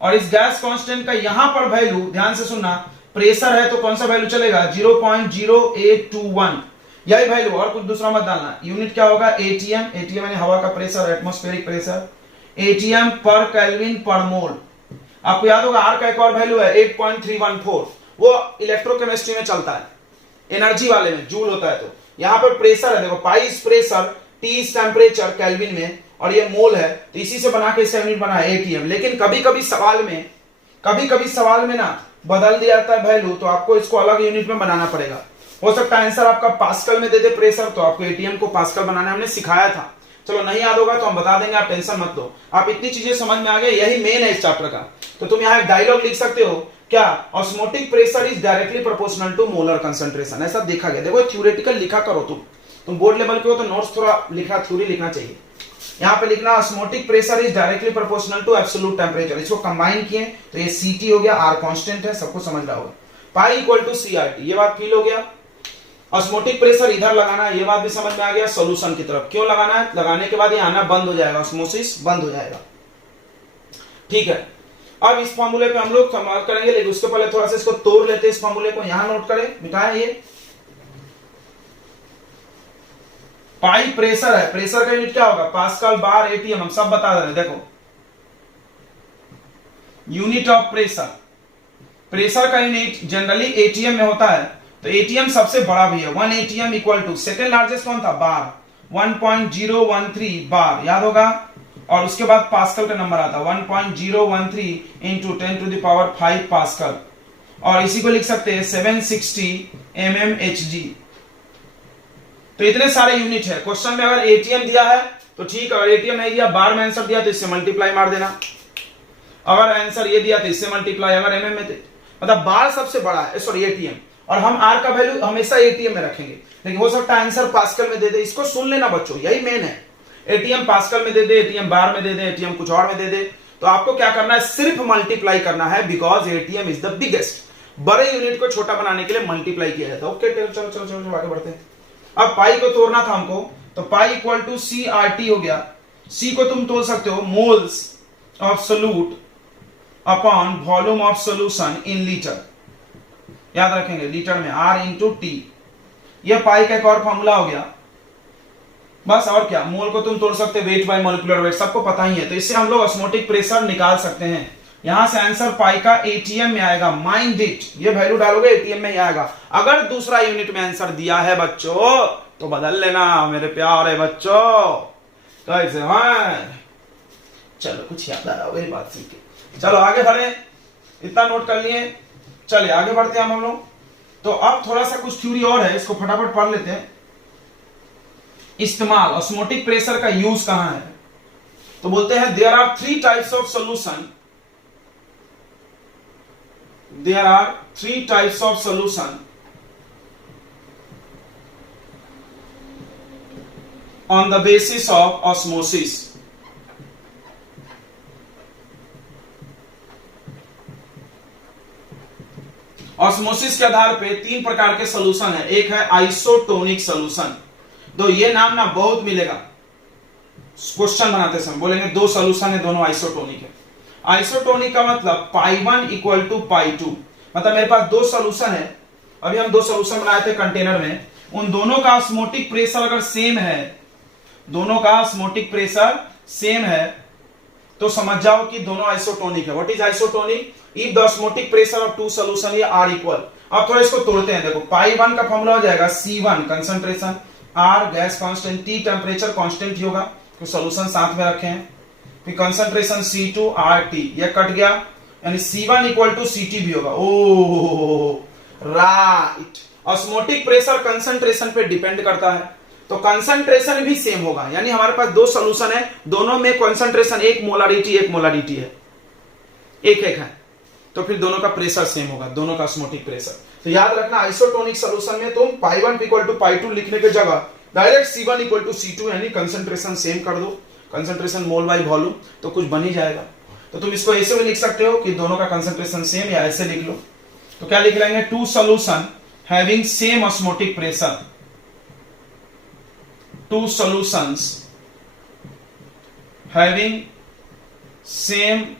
और इस गैस कांस्टेंट का यहां पर वैल्यू ध्यान से सुनना, प्रेशर है तो कौन सा वैल्यू चलेगा? 0.0821, यही वैल्यू, और कुछ दूसरा मत डालना। यूनिट क्या होगा? एटीएम। एटीएम यानी हवा का प्रेशर, एटमॉस्फेरिक प्रेशर। एटीएम पर केल्विन पर मोल। आपको याद होगा आर का एक और वैल्यू है 8.314, वो इलेक्ट्रोकेमिस्ट्री में चलता है, एनर्जी वाले में जूल होता है। तो यहां पर प्रेशर है, देखो pi is pressure, T is temperature kelvin में, और ये मोल है, तो इसी से बना के इसका यूनिट बना है एटीएम। लेकिन कभी कभी सवाल में ना बदल दिया जाता है वैल्यू, तो आपको इसको अलग यूनिट में बनाना पड़ेगा। हो सकता है आंसर आपका पास्कल में दे दे प्रेशर, तो आपको एटीएम को पास्कल बनाना हमने सिखाया था। चलो नहीं याद होगा तो हम बता देंगे, आप टेंशन मत लो। आप इतनी चीजें समझ में आ गए, यही मेन है इस चैप्टर का। तो तुम यहाँ एक डायलॉग लिख सकते हो, क्या? Osmotic pressure is directly proportional to molar concentration. ऐसा देखा गया। देखो थ्योरेटिकल लिखा करो, तुम बोर्ड लेवल के हो तो नोट्स थोड़ा लिखना, थ्योरी लिखना चाहिए। यहां पे लिखना osmotic pressure is directly proportional to absolute temperature. इसको कंबाइन किए तो ये सीटी हो गया, आर कांस्टेंट है, सबको समझ रहा होगा। पाई इक्वल टू सीआरटी, ये बात फील हो गया। ऑस्मोटिक प्रेशर इधर लगाना है, ये बात भी समझ में आ गया। सॉल्यूशन की तरफ क्यों लगाना है? लगाने के बाद ये आना बंद हो जाएगा, ऑस्मोसिस बंद हो जाएगा। ठीक है, अब इस फॉर्मूले पे हम लोग कमाल करेंगे, लेकिन उसके पहले थोड़ा सा इसको तोड़ लेते हैं। इस फॉर्मूले को यहां नोट करें, मिटाएं ये। पाई प्रेशर है, प्रेशर का यूनिट क्या होगा? पास्कल, बार, एटीएम, हम सब बता रहे हैं। देखो यूनिट ऑफ प्रेशर, प्रेशर का यूनिट जनरली एटीएम में होता है, तो एटीएम सबसे बड़ा भी है। 1 atm equal to, second largest कौन था? बार, 1.013 बार, याद होगा। और उसके बाद पास्कल का नंबर आता है 1.013 इंटू 10⁵ पास्कल, और इसी को लिख सकते हैं 760 mmHg। तो इतने सारे यूनिट है। क्वेश्चन में अगर एटीएम दिया है तो ठीक है, अगर एटीएम नहीं दिया, बार में आंसर दिया तो इससे मल्टीप्लाई मार देना। अगर आंसर ये दिया तो इससे मल्टीप्लाई, अगर एमएम में, मतलब बार सबसे बड़ा है, सॉरी एटीएम, और हम आर का वैल्यू हमेशा एटीएम में रखेंगे। लेकिन हो सकता है आंसर पास्कल में दे दे, इसको सुन लेना बच्चों, यही मेन है। एटीएम पास्कल में दे दे, एटीएम बार में दे दे, एटीएम कुछ और में दे दे, तो आपको क्या करना है? सिर्फ मल्टीप्लाई करना है, because ATM is the biggest. बड़े यूनिट को छोटा बनाने के लिए मल्टीप्लाई किया जाता है। ओके, चलो चलो चलो आगे बढ़ते हैं। अब पाई को तोड़ना था हमको, तो pi equal to C R T हो गया। सी को तुम तोड़ सकते हो moles of solute upon volume of solution in litre, याद रखेंगे लीटर में, आर इंटू टी। यह पाई का एक और फॉर्मूला हो गया बस। और क्या? मोल को तुम तोड़ सकते, वेट बाय मॉलिक्यूलर वेट, सबको पता ही है। तो इससे हम लोग ऑस्मोटिक प्रेशर निकाल सकते हैं। यहां से आंसर पाई का एटीएम में आएगा, माइंड इट, ये वैल्यू डालोगे एटीएम में ही आएगा। अगर दूसरा यूनिट में आंसर दिया है बच्चों तो बदल लेना मेरे प्यारे बच्चों। कैसे हैं? चलो कुछ याद आ रहा होगा ये बात सीख के। चलो आगे बढ़े, इतना नोट कर लिए, चलिए आगे बढ़ते हैं हम लोग। तो अब थोड़ा सा कुछ थ्योरी और है, इसको फटाफट पढ़ लेते हैं। इस्तेमाल, ऑस्मोटिक प्रेशर का यूज कहां है? तो बोलते हैं there are 3 types of solution, there are 3 types of solution on the basis of osmosis. Osmosis के आधार पे 3 प्रकार के सॉल्यूशन है। एक है आइसोटोनिक सॉल्यूशन, तो ये नाम ना बहुत मिलेगा, क्वेश्चन बनाते समय बोलेंगे 2 सॉल्यूशन है, दोनों आइसोटोनिक है। आइसोटोनिक का मतलब π1 इक्वल टू π2, मतलब मेरे पास 2 सॉल्यूशन है, अभी हम 2 सॉल्यूशन बनाए थे कंटेनर में, उन दोनों का ऑस्मोटिक प्रेशर अगर सेम है, दोनों का ऑस्मोटिक प्रेशर सेम है, तो समझ जाओ कि दोनों आइसोटोनिक है। What is isotonic? If the osmotic pressure of 2 solution are equal. अब थोड़ा इसको तोड़ते हैं, देखो π1 का फॉर्मूला हो जाएगा C1 concentration, R gas constant, T temperature constant ही होगा, तो सॉल्यूशन साथ में रखे हैं। फिर कंसंट्रेशन C2 RT, ये कट गया, यानी C1 इक्वल टू CT भी होगा। ओ राइट, ऑस्मोटिक प्रेशर कंसंट्रेशन पे डिपेंड करता है, तो कंसंट्रेशन भी सेम होगा, यानी हमारे पास 2 सॉल्यूशन है, दोनों में कंसंट्रेशन एक मोलारिटी है, एक है, तो फिर दोनों का प्रेशर सेम होगा, दोनों का ऑस्मोटिक प्रेशर। तो याद रखना आइसोटोनिक सॉल्यूशन में तुम π1 इक्वल टू π2 लिखने के जगह direct C1 equal to C2 यानी कंसंट्रेशन सेम कर दो, कंसंट्रेशन मोल बाई वॉल्यूम, तो कुछ बन ही जाएगा। तो तुम इसको ऐसे भी लिख सकते हो कि दोनों का कंसंट्रेशन सेम, या ऐसे लिख लो, तो क्या लिख लेंगे? 2 solution having same osmotic pressure, 2 solutions having same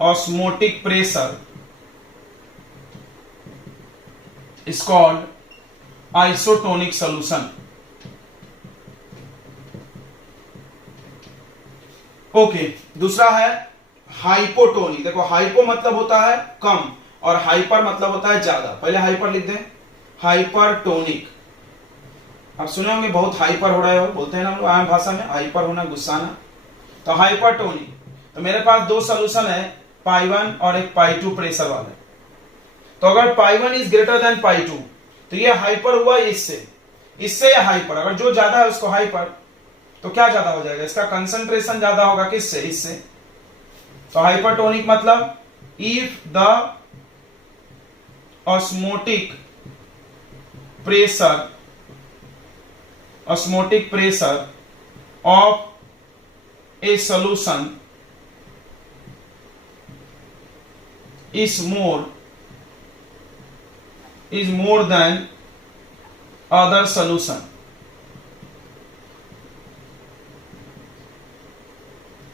osmotic pressure is called isotonic solution. Okay, दूसरा है हाइपोटोनिक। देखो हाइपो मतलब होता है कम और हाइपर मतलब होता है ज्यादा। पहले हाइपर लिख दें, हाइपरटोनिक। आप सुने होंगे बहुत हाइपर हो रहे हो, बोलते हैं ना हम लोग आम भाषा में, हाइपर होना, गुस्साना, तो हाइपरटोनिक। तो मेरे पास 2 सॉल्यूशन है, π1 और एक π2 प्रेशर वाले। तो अगर π1 इज ग्रेटर देन π2 तो ये हाइपर हुआ इससे या हाइपर, अगर जो ज्यादा है उसको हाइपर, तो क्या ज्यादा हो जाएगा? इसका कंसंट्रेशन ज्यादा होगा, किससे? इससे। तो हाइपरटोनिक मतलब if the osmotic pressure of a solution is more than other solution,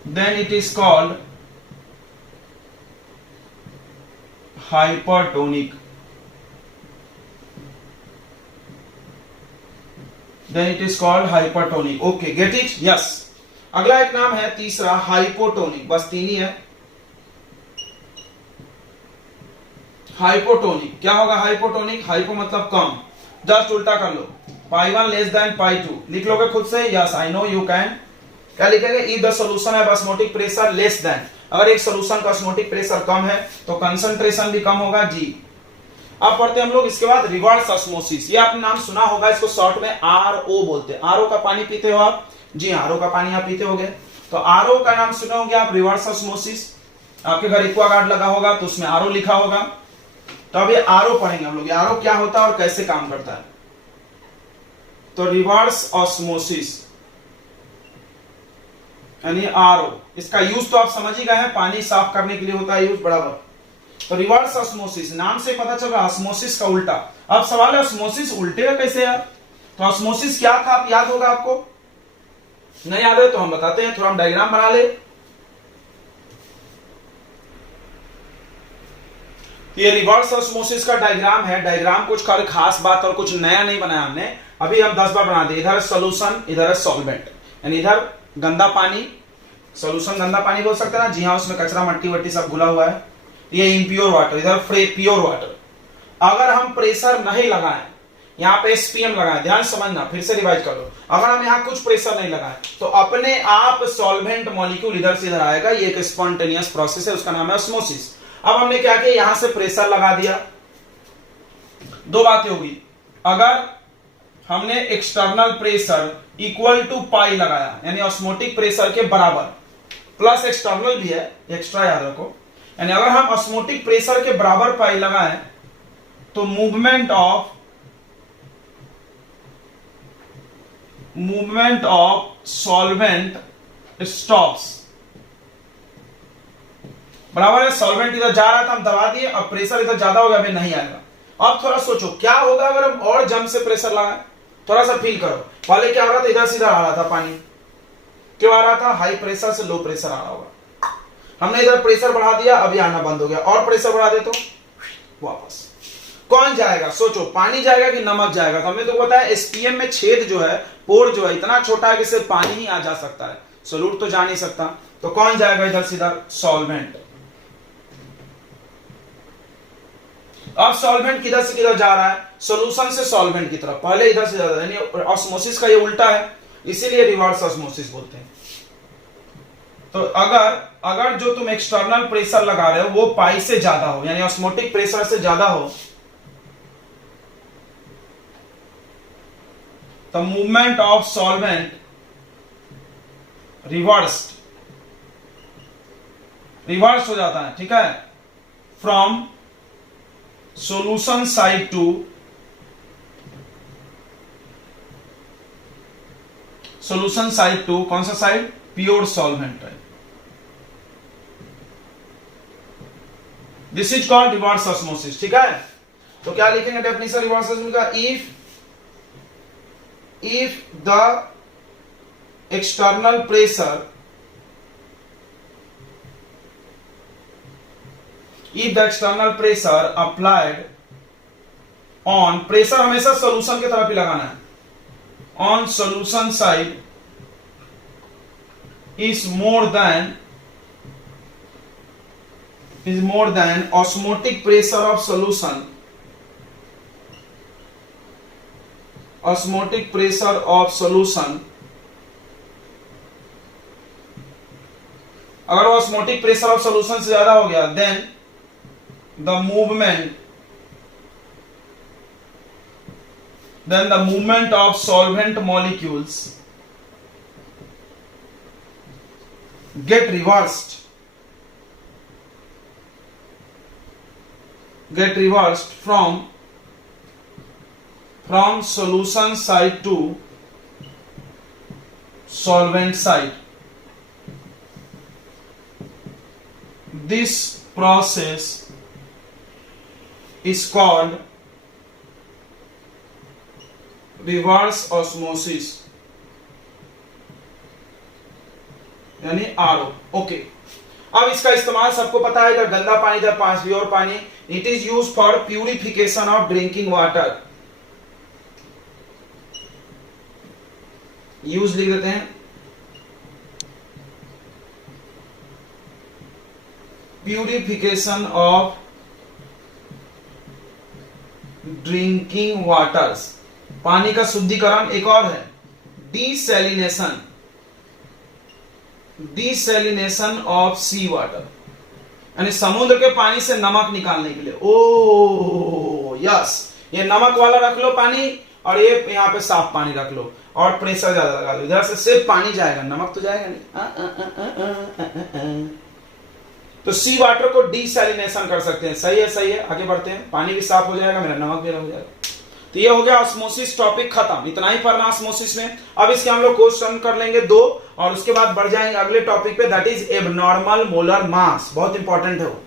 then it is called hypertonic. Then it is called hypertonic. Okay, get it? Yes. अगला एक नाम है तीसरा हाइपोटोनिक, बस 3 ही है। हाइपोटोनिक क्या होगा? हाइपोटोनिक, हाइपो मतलब कम, जस्ट उल्टा कर लो, π1 लेस देन π2 लिख लोगे खुद से? Yes, I know you can. क्या लिखेंगे? इफ द सॉल्यूशन है ऑस्मोटिक प्रेशर लेस देन, अगर एक सॉल्यूशन का ऑस्मोटिक प्रेशर कम है तो कंसंट्रेशन भी कम होगा जी। अब पढ़ते हैं हम लोग इसके बाद रिवर्स ऑस्मोसिस। ये आपने नाम सुना होगा, इसको शॉर्ट में RO बोलते हैं। RO का पानी पीते हो आप? जी हाँ, RO का पानी आप पीते होगे, तो RO का नाम सुने होंगे आप, रिवर्स ऑस्मोसिस। आपके घर एक्वागार्ड लगा होगा तो उसमें RO लिखा होगा। तो अब ये RO पढ़ेंगे हम लोग, RO क्या होता है और कैसे काम करता है। तो रिवर्स ऑस्मोसिस यानी RO, इसका यूज तो आप समझ ही गए हैं, पानी साफ करने के लिए होता है यूज, बराबर। तो रिवर्स ऑस्मोसिस नाम से पता चल रहा है ऑस्मोसिस का उल्टा। अब सवाल है ऑस्मोसिस उल्टेगा कैसे यार? तो ऑस्मोसिस क्या था, आप याद होगा आपको? नहीं याद है तो हम बताते हैं, थोड़ा हम डायग्राम बना ले। ये रिवर्स ऑस्मोसिस का डायग्राम है। डायग्राम कुछ खास बात और कुछ नया नहीं बनाया हमने, अभी हम 10 बार बना दे। इधर सोल्यूशन, इधर है सॉल्वेंट, यानी इधर गंदा पानी, सोल्यूशन गंदा पानी बोल सकते हैं ना, जी हाँ, उसमें कचरा मट्टी वट्टी सब घुला हुआ है। ये इम्प्योर वाटर, इधर प्योर वाटर। अगर हम प्रेशर नहीं लगाएं, यहाँ पे SPM लगाएं, ध्यान समझना, फिर से रिवाइज कर लो। अगर हम यहाँ कुछ प्रेशर नहीं लगाएं तो अपने आप सॉल्वेंट मॉलिक्यूल इधर से इधर आएगा। ये एक स्पॉन्टेनियस प्रोसेस है, उसका नाम है ऑस्मोसिस। अब हमने क्या किया, यहां से प्रेशर लगा दिया। दो बातें होगी, अगर हमने एक्सटर्नल प्रेशर इक्वल टू पाई लगाया यानी ऑस्मोटिक प्रेशर के बराबर, प्लस एक्सटर्नल भी है, एक्स्ट्रा याद रखो, यानी अगर हम ऑस्मोटिक प्रेशर के बराबर पाई लगाएं तो मूवमेंट ऑफ सॉल्वेंट स्टॉप्स। बराबर है, सॉल्वेंट इधर जा रहा था, हम दबा दिए, अब प्रेशर इधर ज्यादा हो गया, अभी नहीं आएगा। अब थोड़ा सोचो क्या होगा अगर हम और जम से प्रेशर लगाएं, थोड़ा सा फील करो। पहले क्या हो रहा था, इधर सीधा आ रहा था पानी, क्यों आ रहा था, हाई प्रेशर से लो प्रेशर आ रहा होगा। हमने इधर प्रेशर बढ़ा दिया, अभी आना बंद हो गया, और प्रेशर बढ़ा दे तो वापस। कौन जाएगा, सोचो, पानी जाएगा कि नमक जाएगा। तो हमने तो बताया एसपीएम में छेद जो है, पोर जो है इतना छोटा है कि सिर्फ पानी ही आ जा सकता है, सोल्यूट तो जा नहीं सकता। तो कौन जाएगा इधर सीधा, सॉल्वेंट। अब सॉल्वेंट किधर से किधर जा रहा है, सॉल्यूशन से सॉल्वेंट की तरफ, पहले इधर से ज्यादा, यानी ऑस्मोसिस का ये उल्टा है, इसीलिए रिवर्स ऑस्मोसिस बोलते हैं। तो अगर जो तुम एक्सटर्नल प्रेशर लगा रहे हो वो पाई से ज्यादा हो, यानी ऑस्मोटिक प्रेशर से ज्यादा हो, तो मूवमेंट ऑफ सॉल्वेंट रिवर्स हो जाता है, ठीक है, फ्रॉम सॉल्यूशन साइड टू कौन सा साइड, प्योर सॉल्वेंट है। This is called reverse osmosis, ठीक है। तो क्या लिखेंगे डेफिनेशन रिवर्स ऑस्मोसिस का, if the external pressure applied on, pressure हमेशा सॉल्यूशन की तरफ ही लगाना है, on solution side is more than osmotic pressure of solution, अगर ऑस्मोटिक प्रेशर ऑफ सॉल्यूशन से ज्यादा हो गया, then the movement of solvent molecules get reversed from solution side to solvent side. This process is called reverse osmosis, यानी RO. Okay, अब इसका इस्तेमाल सबको पता है, इधर गंदा पानी, इधर प्योर पानी। It is use for purification of drinking water. Use लिख देते हैं, प्यूरिफिकेशन ऑफ ड्रिंकिंग वाटर्स, पानी का शुद्धिकरण। एक और है डिसैलिनेशन ऑफ सी वाटर, यानी समुद्र के पानी से नमक निकालने के लिए। ओ यस, ये नमक वाला रख लो पानी, और ये यहाँ पे साफ पानी रख लो, और प्रेशर ज्यादा लगा दो, इधर से सिर्फ पानी जाएगा, नमक तो जाएगा नहीं। तो सी वाटर को डिसैलिनेशन कर सकते हैं। सही है, आगे बढ़ते हैं। पानी भी साफ हो जाएगा, मेरा नमक भी हो जाएगा। तो ये हो गया ऑस्मोसिस टॉपिक खत्म, इतना ही पढ़ना ऑस्मोसिस में। अब इसके हम लोग क्वेश्चन कर लेंगे 2, और उसके बाद बढ़ जाएंगे अगले टॉपिक पे, that is abnormal molar mass. बहुत इंपॉर्टेंट है वो।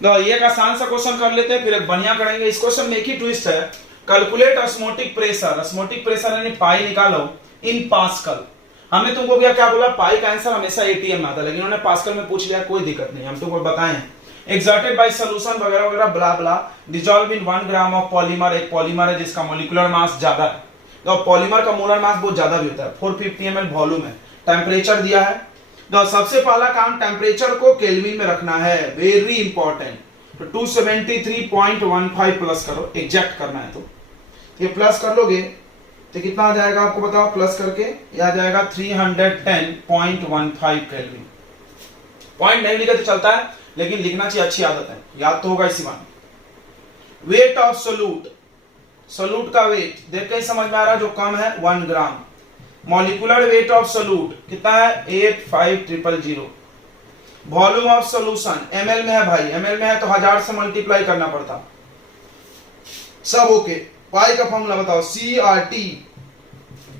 तो ये एक आसान सा क्वेश्चन कर लेते हैं, फिर एक बढ़िया करेंगे। इस क्वेश्चन में एक ही ट्विस्ट है, कैलकुलेट ऑस्मोटिक प्रेशर यानी पाई निकालो इन पास्कल। हमने तुमको क्या बोला, पाई का आंसर हमेशा एटीएम में आता है, लेकिन उन्होंने पास्कल में पूछ लिया, कोई दिक्कत नहीं, हम तुमको बताएं। एक्सर्टेड बाय सॉल्यूशन वगैरह वगैरह blah blah, dissolve in 1 gram of polymer. एक पॉलीमर है जिसका मॉलिक्यूलर मास ज्यादा है, तो पॉलीमर का मोलर मास बहुत ज्यादा भी होता है, 450 ml वॉल्यूम है। टेम्परेचर दिया है, तो सबसे पहला काम टेम्परेचर को केल्विन में रखना है, वेरी इंपॉर्टेंट। तो 273.15 प्लस करो, एग्जैक्ट करना है। तो ये प्लस कर लोगे तो कितना आ जाएगा आपको बताओ, प्लस करके ये आ जाएगा 310.15 केल्विन। पॉइंट नहीं लिखे तो चलता है, लेकिन लिखना चाहिए, अच्छी आदत है, याद तो होगा इसी बार। वेट ऑफ सोल्यूट, सोल्यूट का वेट देख के समझ में आ रहा है, जो कम है 1 ग्राम। मॉलिक्यूलर वेट ऑफ सोल्यूट कितना है 85000। वॉल्यूम ऑफ सोल्यूशन ml में है भाई, ml में है तो 1000 से मल्टीप्लाई करना पड़ता, सब ओके। पाई का फॉर्मूला बताओ, CRT,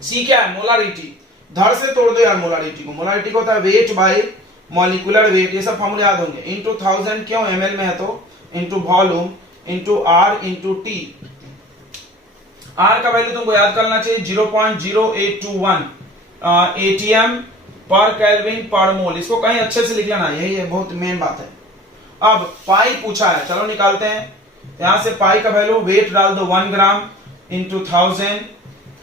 सी क्या है मोलारिटी, धड़ से तोड़ दो यार मोलारिटी को, मोलारिटी को होता है वेट बाय मॉलिक्यूलर वेट, ये सब फॉर्मूले याद होंगे। इनटू 1000 क्यों ml में है तो, into volume into R into T। R का वैल्यू तुमको याद करना चाहिए 0.0821 ATM पर केल्विन पर मोल, इसको कहीं अच्छे से लिख लेना, यही है बहुत मेन बात है। अब पाई पूछा है, चलो निकालते हैं। यहां से पाई का वैल्यू वेट डाल दो 1 ग्राम इंटू 1000,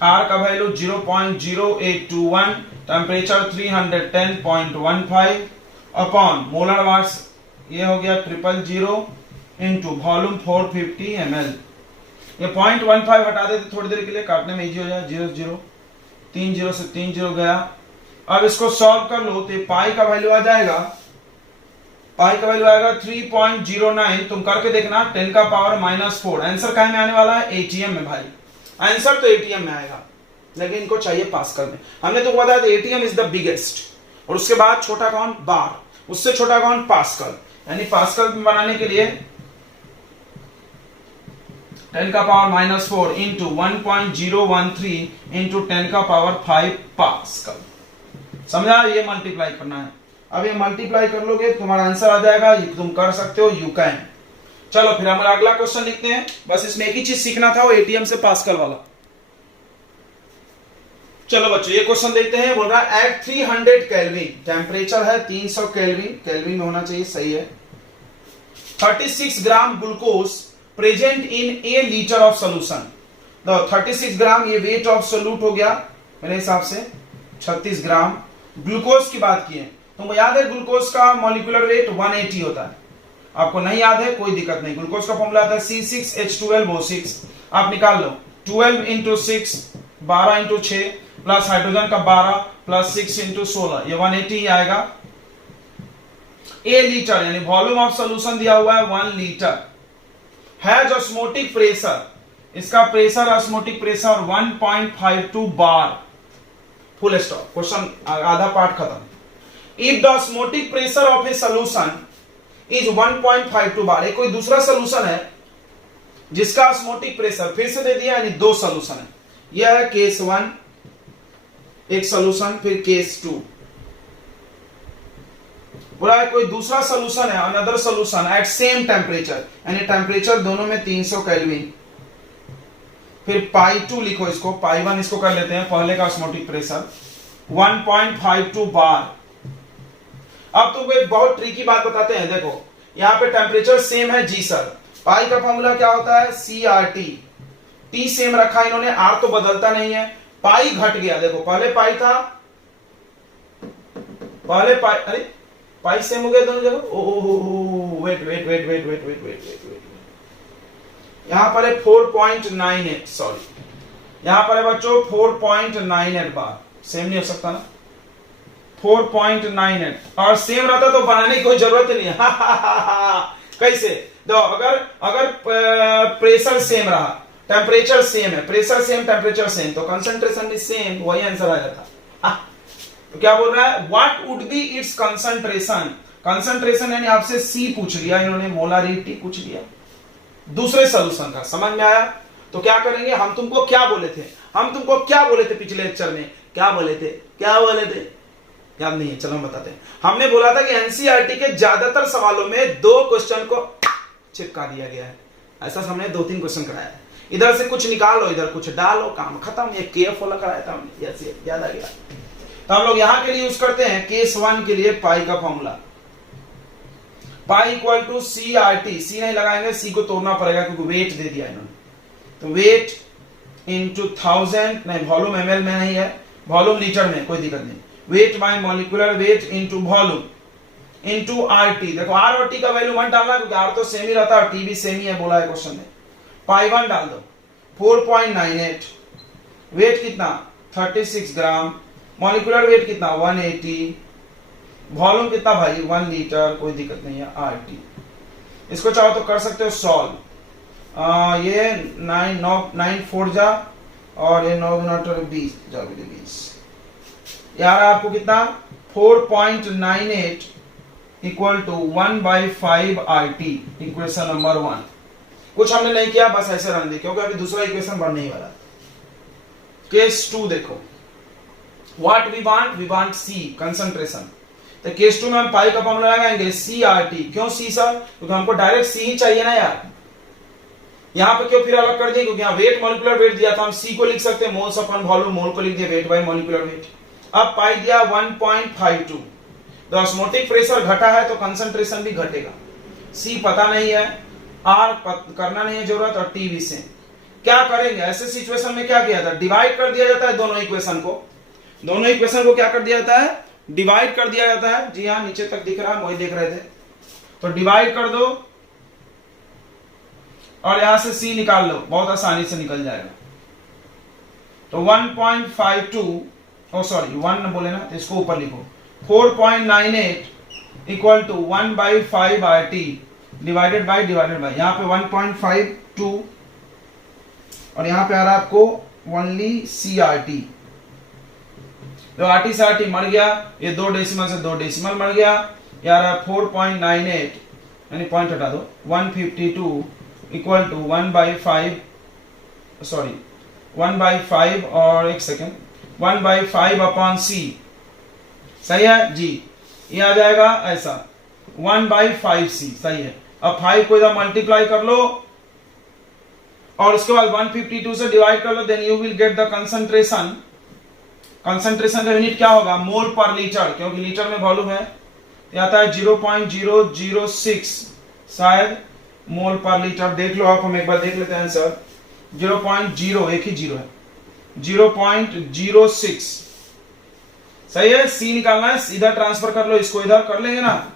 आर का value 0.0821, temperature 310.15 upon molar mass ये हो गया 000 इंटू वॉल्यूम 450 ml। ये 0.15 हटा देते थोड़ी देर के लिए, काटने में इजी हो जाए, 0 3 0 से 3 0 गया। अब इसको सॉल्व कर लो तो पाई का वैल्यू आ जाएगा, पाई का वैल्यू आएगा 3.09, तुम करके देखना 10 का पावर -4। आंसर कहाँ में आने वाला है एटीएम में भाई, आंसर तो एटीएम में आएगा, लेकिन इनको चाहिए पास्कल में। हमने तो बताया था एटीएम इज द बिगेस्ट, और उसके बाद छोटा कौन बार, उससे छोटा कौन पास्कल, यानी पास्कल बनाने के लिए 10 का पावर -4 इंटू 1.013 इंटू 10 का पावर 5 पास्कल, समझा, ये मल्टीप्लाई करना है। अब ये मल्टीप्लाई कर लोगे तुम्हारा आंसर आ जाएगा, तुम कर सकते हो, यू कैन। चलो फिर हमारा अगला क्वेश्चन लिखते हैं, बस इसमें एक ही चीज सीखना था, वो एटीएम से पास्कल वाला। चलो बच्चों ये क्वेश्चन देखते हैं, बोल रहा है एट 300 केल्विन, टेम्परेचर है 300 केल्विन, केल्विन में होना चाहिए, सही है। 36 gram glucose present in A litre of solution. 36 ग्राम ये वेट ऑफ सोल्यूट हो गया मेरे हिसाब से, 36 ग्राम। ग्लूकोज की बात की है, तुमको याद है ग्लूकोज का मॉलिक्यूलर वेट 180 होता है, आपको नहीं याद है कोई दिक्कत नहीं, ग्लूकोज का फॉर्मूला आता है C6H12O6, आप निकाल लो। 12 इंटू 6 12 इंटू 6 प्लस हाइड्रोजन का 12 प्लस 6 इंटू 16, ये 180 ही आएगा। ए लीटर यानी वॉल्यूम ऑफ सोल्यूशन दिया हुआ है 1 लीटर, हैज ऑस्मोटिक प्रेशर, इसका प्रेशर ऑस्मोटिक प्रेशर 1.52 बार, फुल स्टॉप, क्वेश्चन आधा पार्ट खत्म। If the osmotic pressure of a solution is 1.52 बार, कोई दूसरा सोल्यूशन है जिसका ऑस्मोटिक प्रेशर फिर से दे दिया, यानी 2 सोल्यूशन है, यह है केस 1 एक सोल्यूशन, फिर केस 2 बोला है कोई दूसरा सोल्यूशन है, another solution at same temperature, यानी टेम्परेचर दोनों में 300 केल्विन, फिर पाई 2 लिखो इसको, पाई 1 इसको कर लेते हैं, पहले का ऑस्मोटिक प्रेशर 1.52 बार। अब तुमको एक बहुत ट्रिकी बात बताते हैं, देखो यहां पे टेम्परेचर सेम है जी सर, पाई का फॉर्मूला क्या होता है CRT, टी सेम रखा इन्होंने, आर तो बदलता नहीं है, पाई घट गया, देखो पहले पाई था, पहले पाई, अरे पाई सेम हो गया दोनों जगह, oh wait wait wait wait wait wait wait wait wait, यहां पर है 4.98, सॉरी यहां पर है बच्चों 4.98 बार, सेम नहीं हो सकता ना 4.98, और सेम रहता तो बनाने की कोई जरूरत नहीं है कैसे देखो, अगर प्रेशर सेम रहा, टेम्परेचर सेम है, प्रेशर सेम टेम्परेचर सेम, तो कंसंट्रेशन भी सेम, वही आंसर आ जाता। तो क्या बोल रहा है, what would be it's concentration, concentration यानी आपसे सी पूछ लिया इन्होंने, मोलारिटी पूछ लिया दूसरे सोल्यूशन का, समझ में आया। तो क्या करेंगे, हम तुमको क्या बोले थे, हम तुमको क्या बोले थे पिछले लेक्चर में, क्या बोले थे, क्या बोले थे, याद नहीं है, चलो हम बताते हैं। हमने बोला था कि एनसीईआरटी के ज्यादातर सवालों में 2 क्वेश्चन को चिपका दिया गया है, ऐसा हमने 2-3 क्वेश्चन कराया है, इधर से कुछ निकालो इधर कुछ डालो, काम खत्म। ये केएफ वाला कराया था हमने, यस याद आ गया। तो हम लोग यहां के लिए यूज करते हैं केस 1 के लिए पाई का formula, pi equal to CRT, C नहीं लगाएंगे, सी को तोड़ना पड़ेगा क्योंकि वेट दे दिया इन्होंने, तो वेट इंटू 1000, नहीं वॉल्यूम ml में नहीं है, वॉल्यूम लीटर में, कोई दिक्कत नहीं, weight by molecular weight into volume into RT, देखो R और T का वैल्यू 1 डालना क्योंकि R तो सेम ही रहता है, T भी सेम ही है बोला है क्वेश्चन में, पाई 1 डाल दो, 4.98, वेट कितना 36 ग्राम, मॉलिक्यूलर वेट कितना 180, वॉल्यूम कितना भाई 1 लीटर, कोई दिक्कत नहीं है RT। इसको चाहो तो कर सकते हो सॉल्व। ये 9 4 जा और ये 9 20 जा 20 यार आपको कितना 4.98 equal to 1/5 RT, equation number 1। कुछ हमने नहीं किया, बस ऐसे रन दे, क्योंकि अभी दूसरा इक्वेशन बनने ही वाला। केस 2 देखो, what we want C concentration. तो केस 2 में हम पाई का फॉर्मूला लगाएंगे CRT। क्यों C सर? क्योंकि हमको डायरेक्ट C ही चाहिए ना यार। यहां पे क्यों फिर अलग कर दिए? क्योंकि यहाँ वेट मॉलिक्यूलर वेट दिया था, हम C को लिख सकते हैं मोल्स अपॉन वॉल्यूम, मोल को लिख दिया वेट बाय मॉलिक्यूलर वेट। अब पाई दिया 1.52, तो ऑस्मोटिक प्रेशर घटा है तो कंसंट्रेशन भी घटेगा। C पता नहीं है, R करना नहीं है जरूरत, और T भी से। क्या करेंगे ऐसे सिचुएशन में? क्या किया था? डिवाइड कर दिया जाता है दोनों इक्वेशन को। दोनों इक्वेशन को क्या कर दिया जाता है? डिवाइड कर दिया जाता है। जी हाँ, नीचे तक दिख रहा है, वही देख रहे थे। तो डिवाइड कर दो और यहां से C निकाल लो, बहुत आसानी से निकल जाएगा। तो 1.52 सॉरी 1 बोले ना, तो इसको ऊपर लिखो 4.98 equal to 1/5 RT divided by यहाँ पे 1.52 और यहाँ पे आ रहा है आपको ओनली CRT। तो RT से RT मर गया, ये 2 डेसिमल से 2 डेसिमल मर गया, यार 4.98 यानी पॉइंट हटा दो 152 इक्वल टू 1/5 और एक सेकेंड 1/5 अपॉन C। सही है जी, ये आ जाएगा ऐसा 1/5C। सही है। अब 5 को इधर मल्टीप्लाई कर लो और उसके बाद 152 से डिवाइड कर लो, then you will get the concentration. Concentration का यूनिट क्या होगा? मोल पर लीटर, क्योंकि लीटर में वॉल्यूम है। ये आता है 0.006 शायद मोल पर लीटर। देख लो आप, हम एक बार देख लेते हैं आंसर। 0.0 एक ही जीरो है, 0.06। सही है। C निकालना है, इधर ट्रांसफर कर लो, इसको इधर कर लेंगे ना,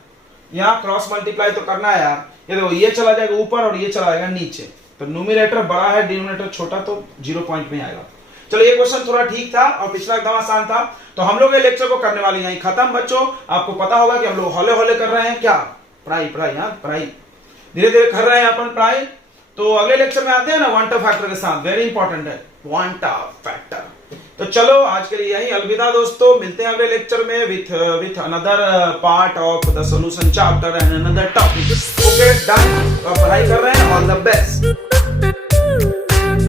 यहाँ क्रॉस मल्टीप्लाई तो करना है यार। ये देखो, ये चला जाएगा ऊपर और ये चला जाएगा नीचे, तो न्यूमरेटर बड़ा है डिनोमिनेटर छोटा, तो 0 पॉइंट में आएगा। चलो ये क्वेश्चन थोड़ा ठीक था और पिछला एकदम आसान था। तो हम लोग ये लेक्चर को करने वाले यहीं खत्म बच्चों। आपको पता होगा कि हम लोग हौले हौले कर रहे हैं, क्या पढ़ाई हाँ पढ़ाई धीरे धीरे कर रहे हैं अपन पढ़ाई। तो अगले लेक्चर में आते हैं ना क्वांटम फैक्टर के साथ, वेरी इंपॉर्टेंट है क्वांटम फैक्टर। तो चलो आज के लिए यही, अलविदा दोस्तों, मिलते हैं अगले लेक्चर में with another part of the solution chapter and another topic. Okay done. तो पढ़ाई कर रहे हैं, ऑल द बेस्ट।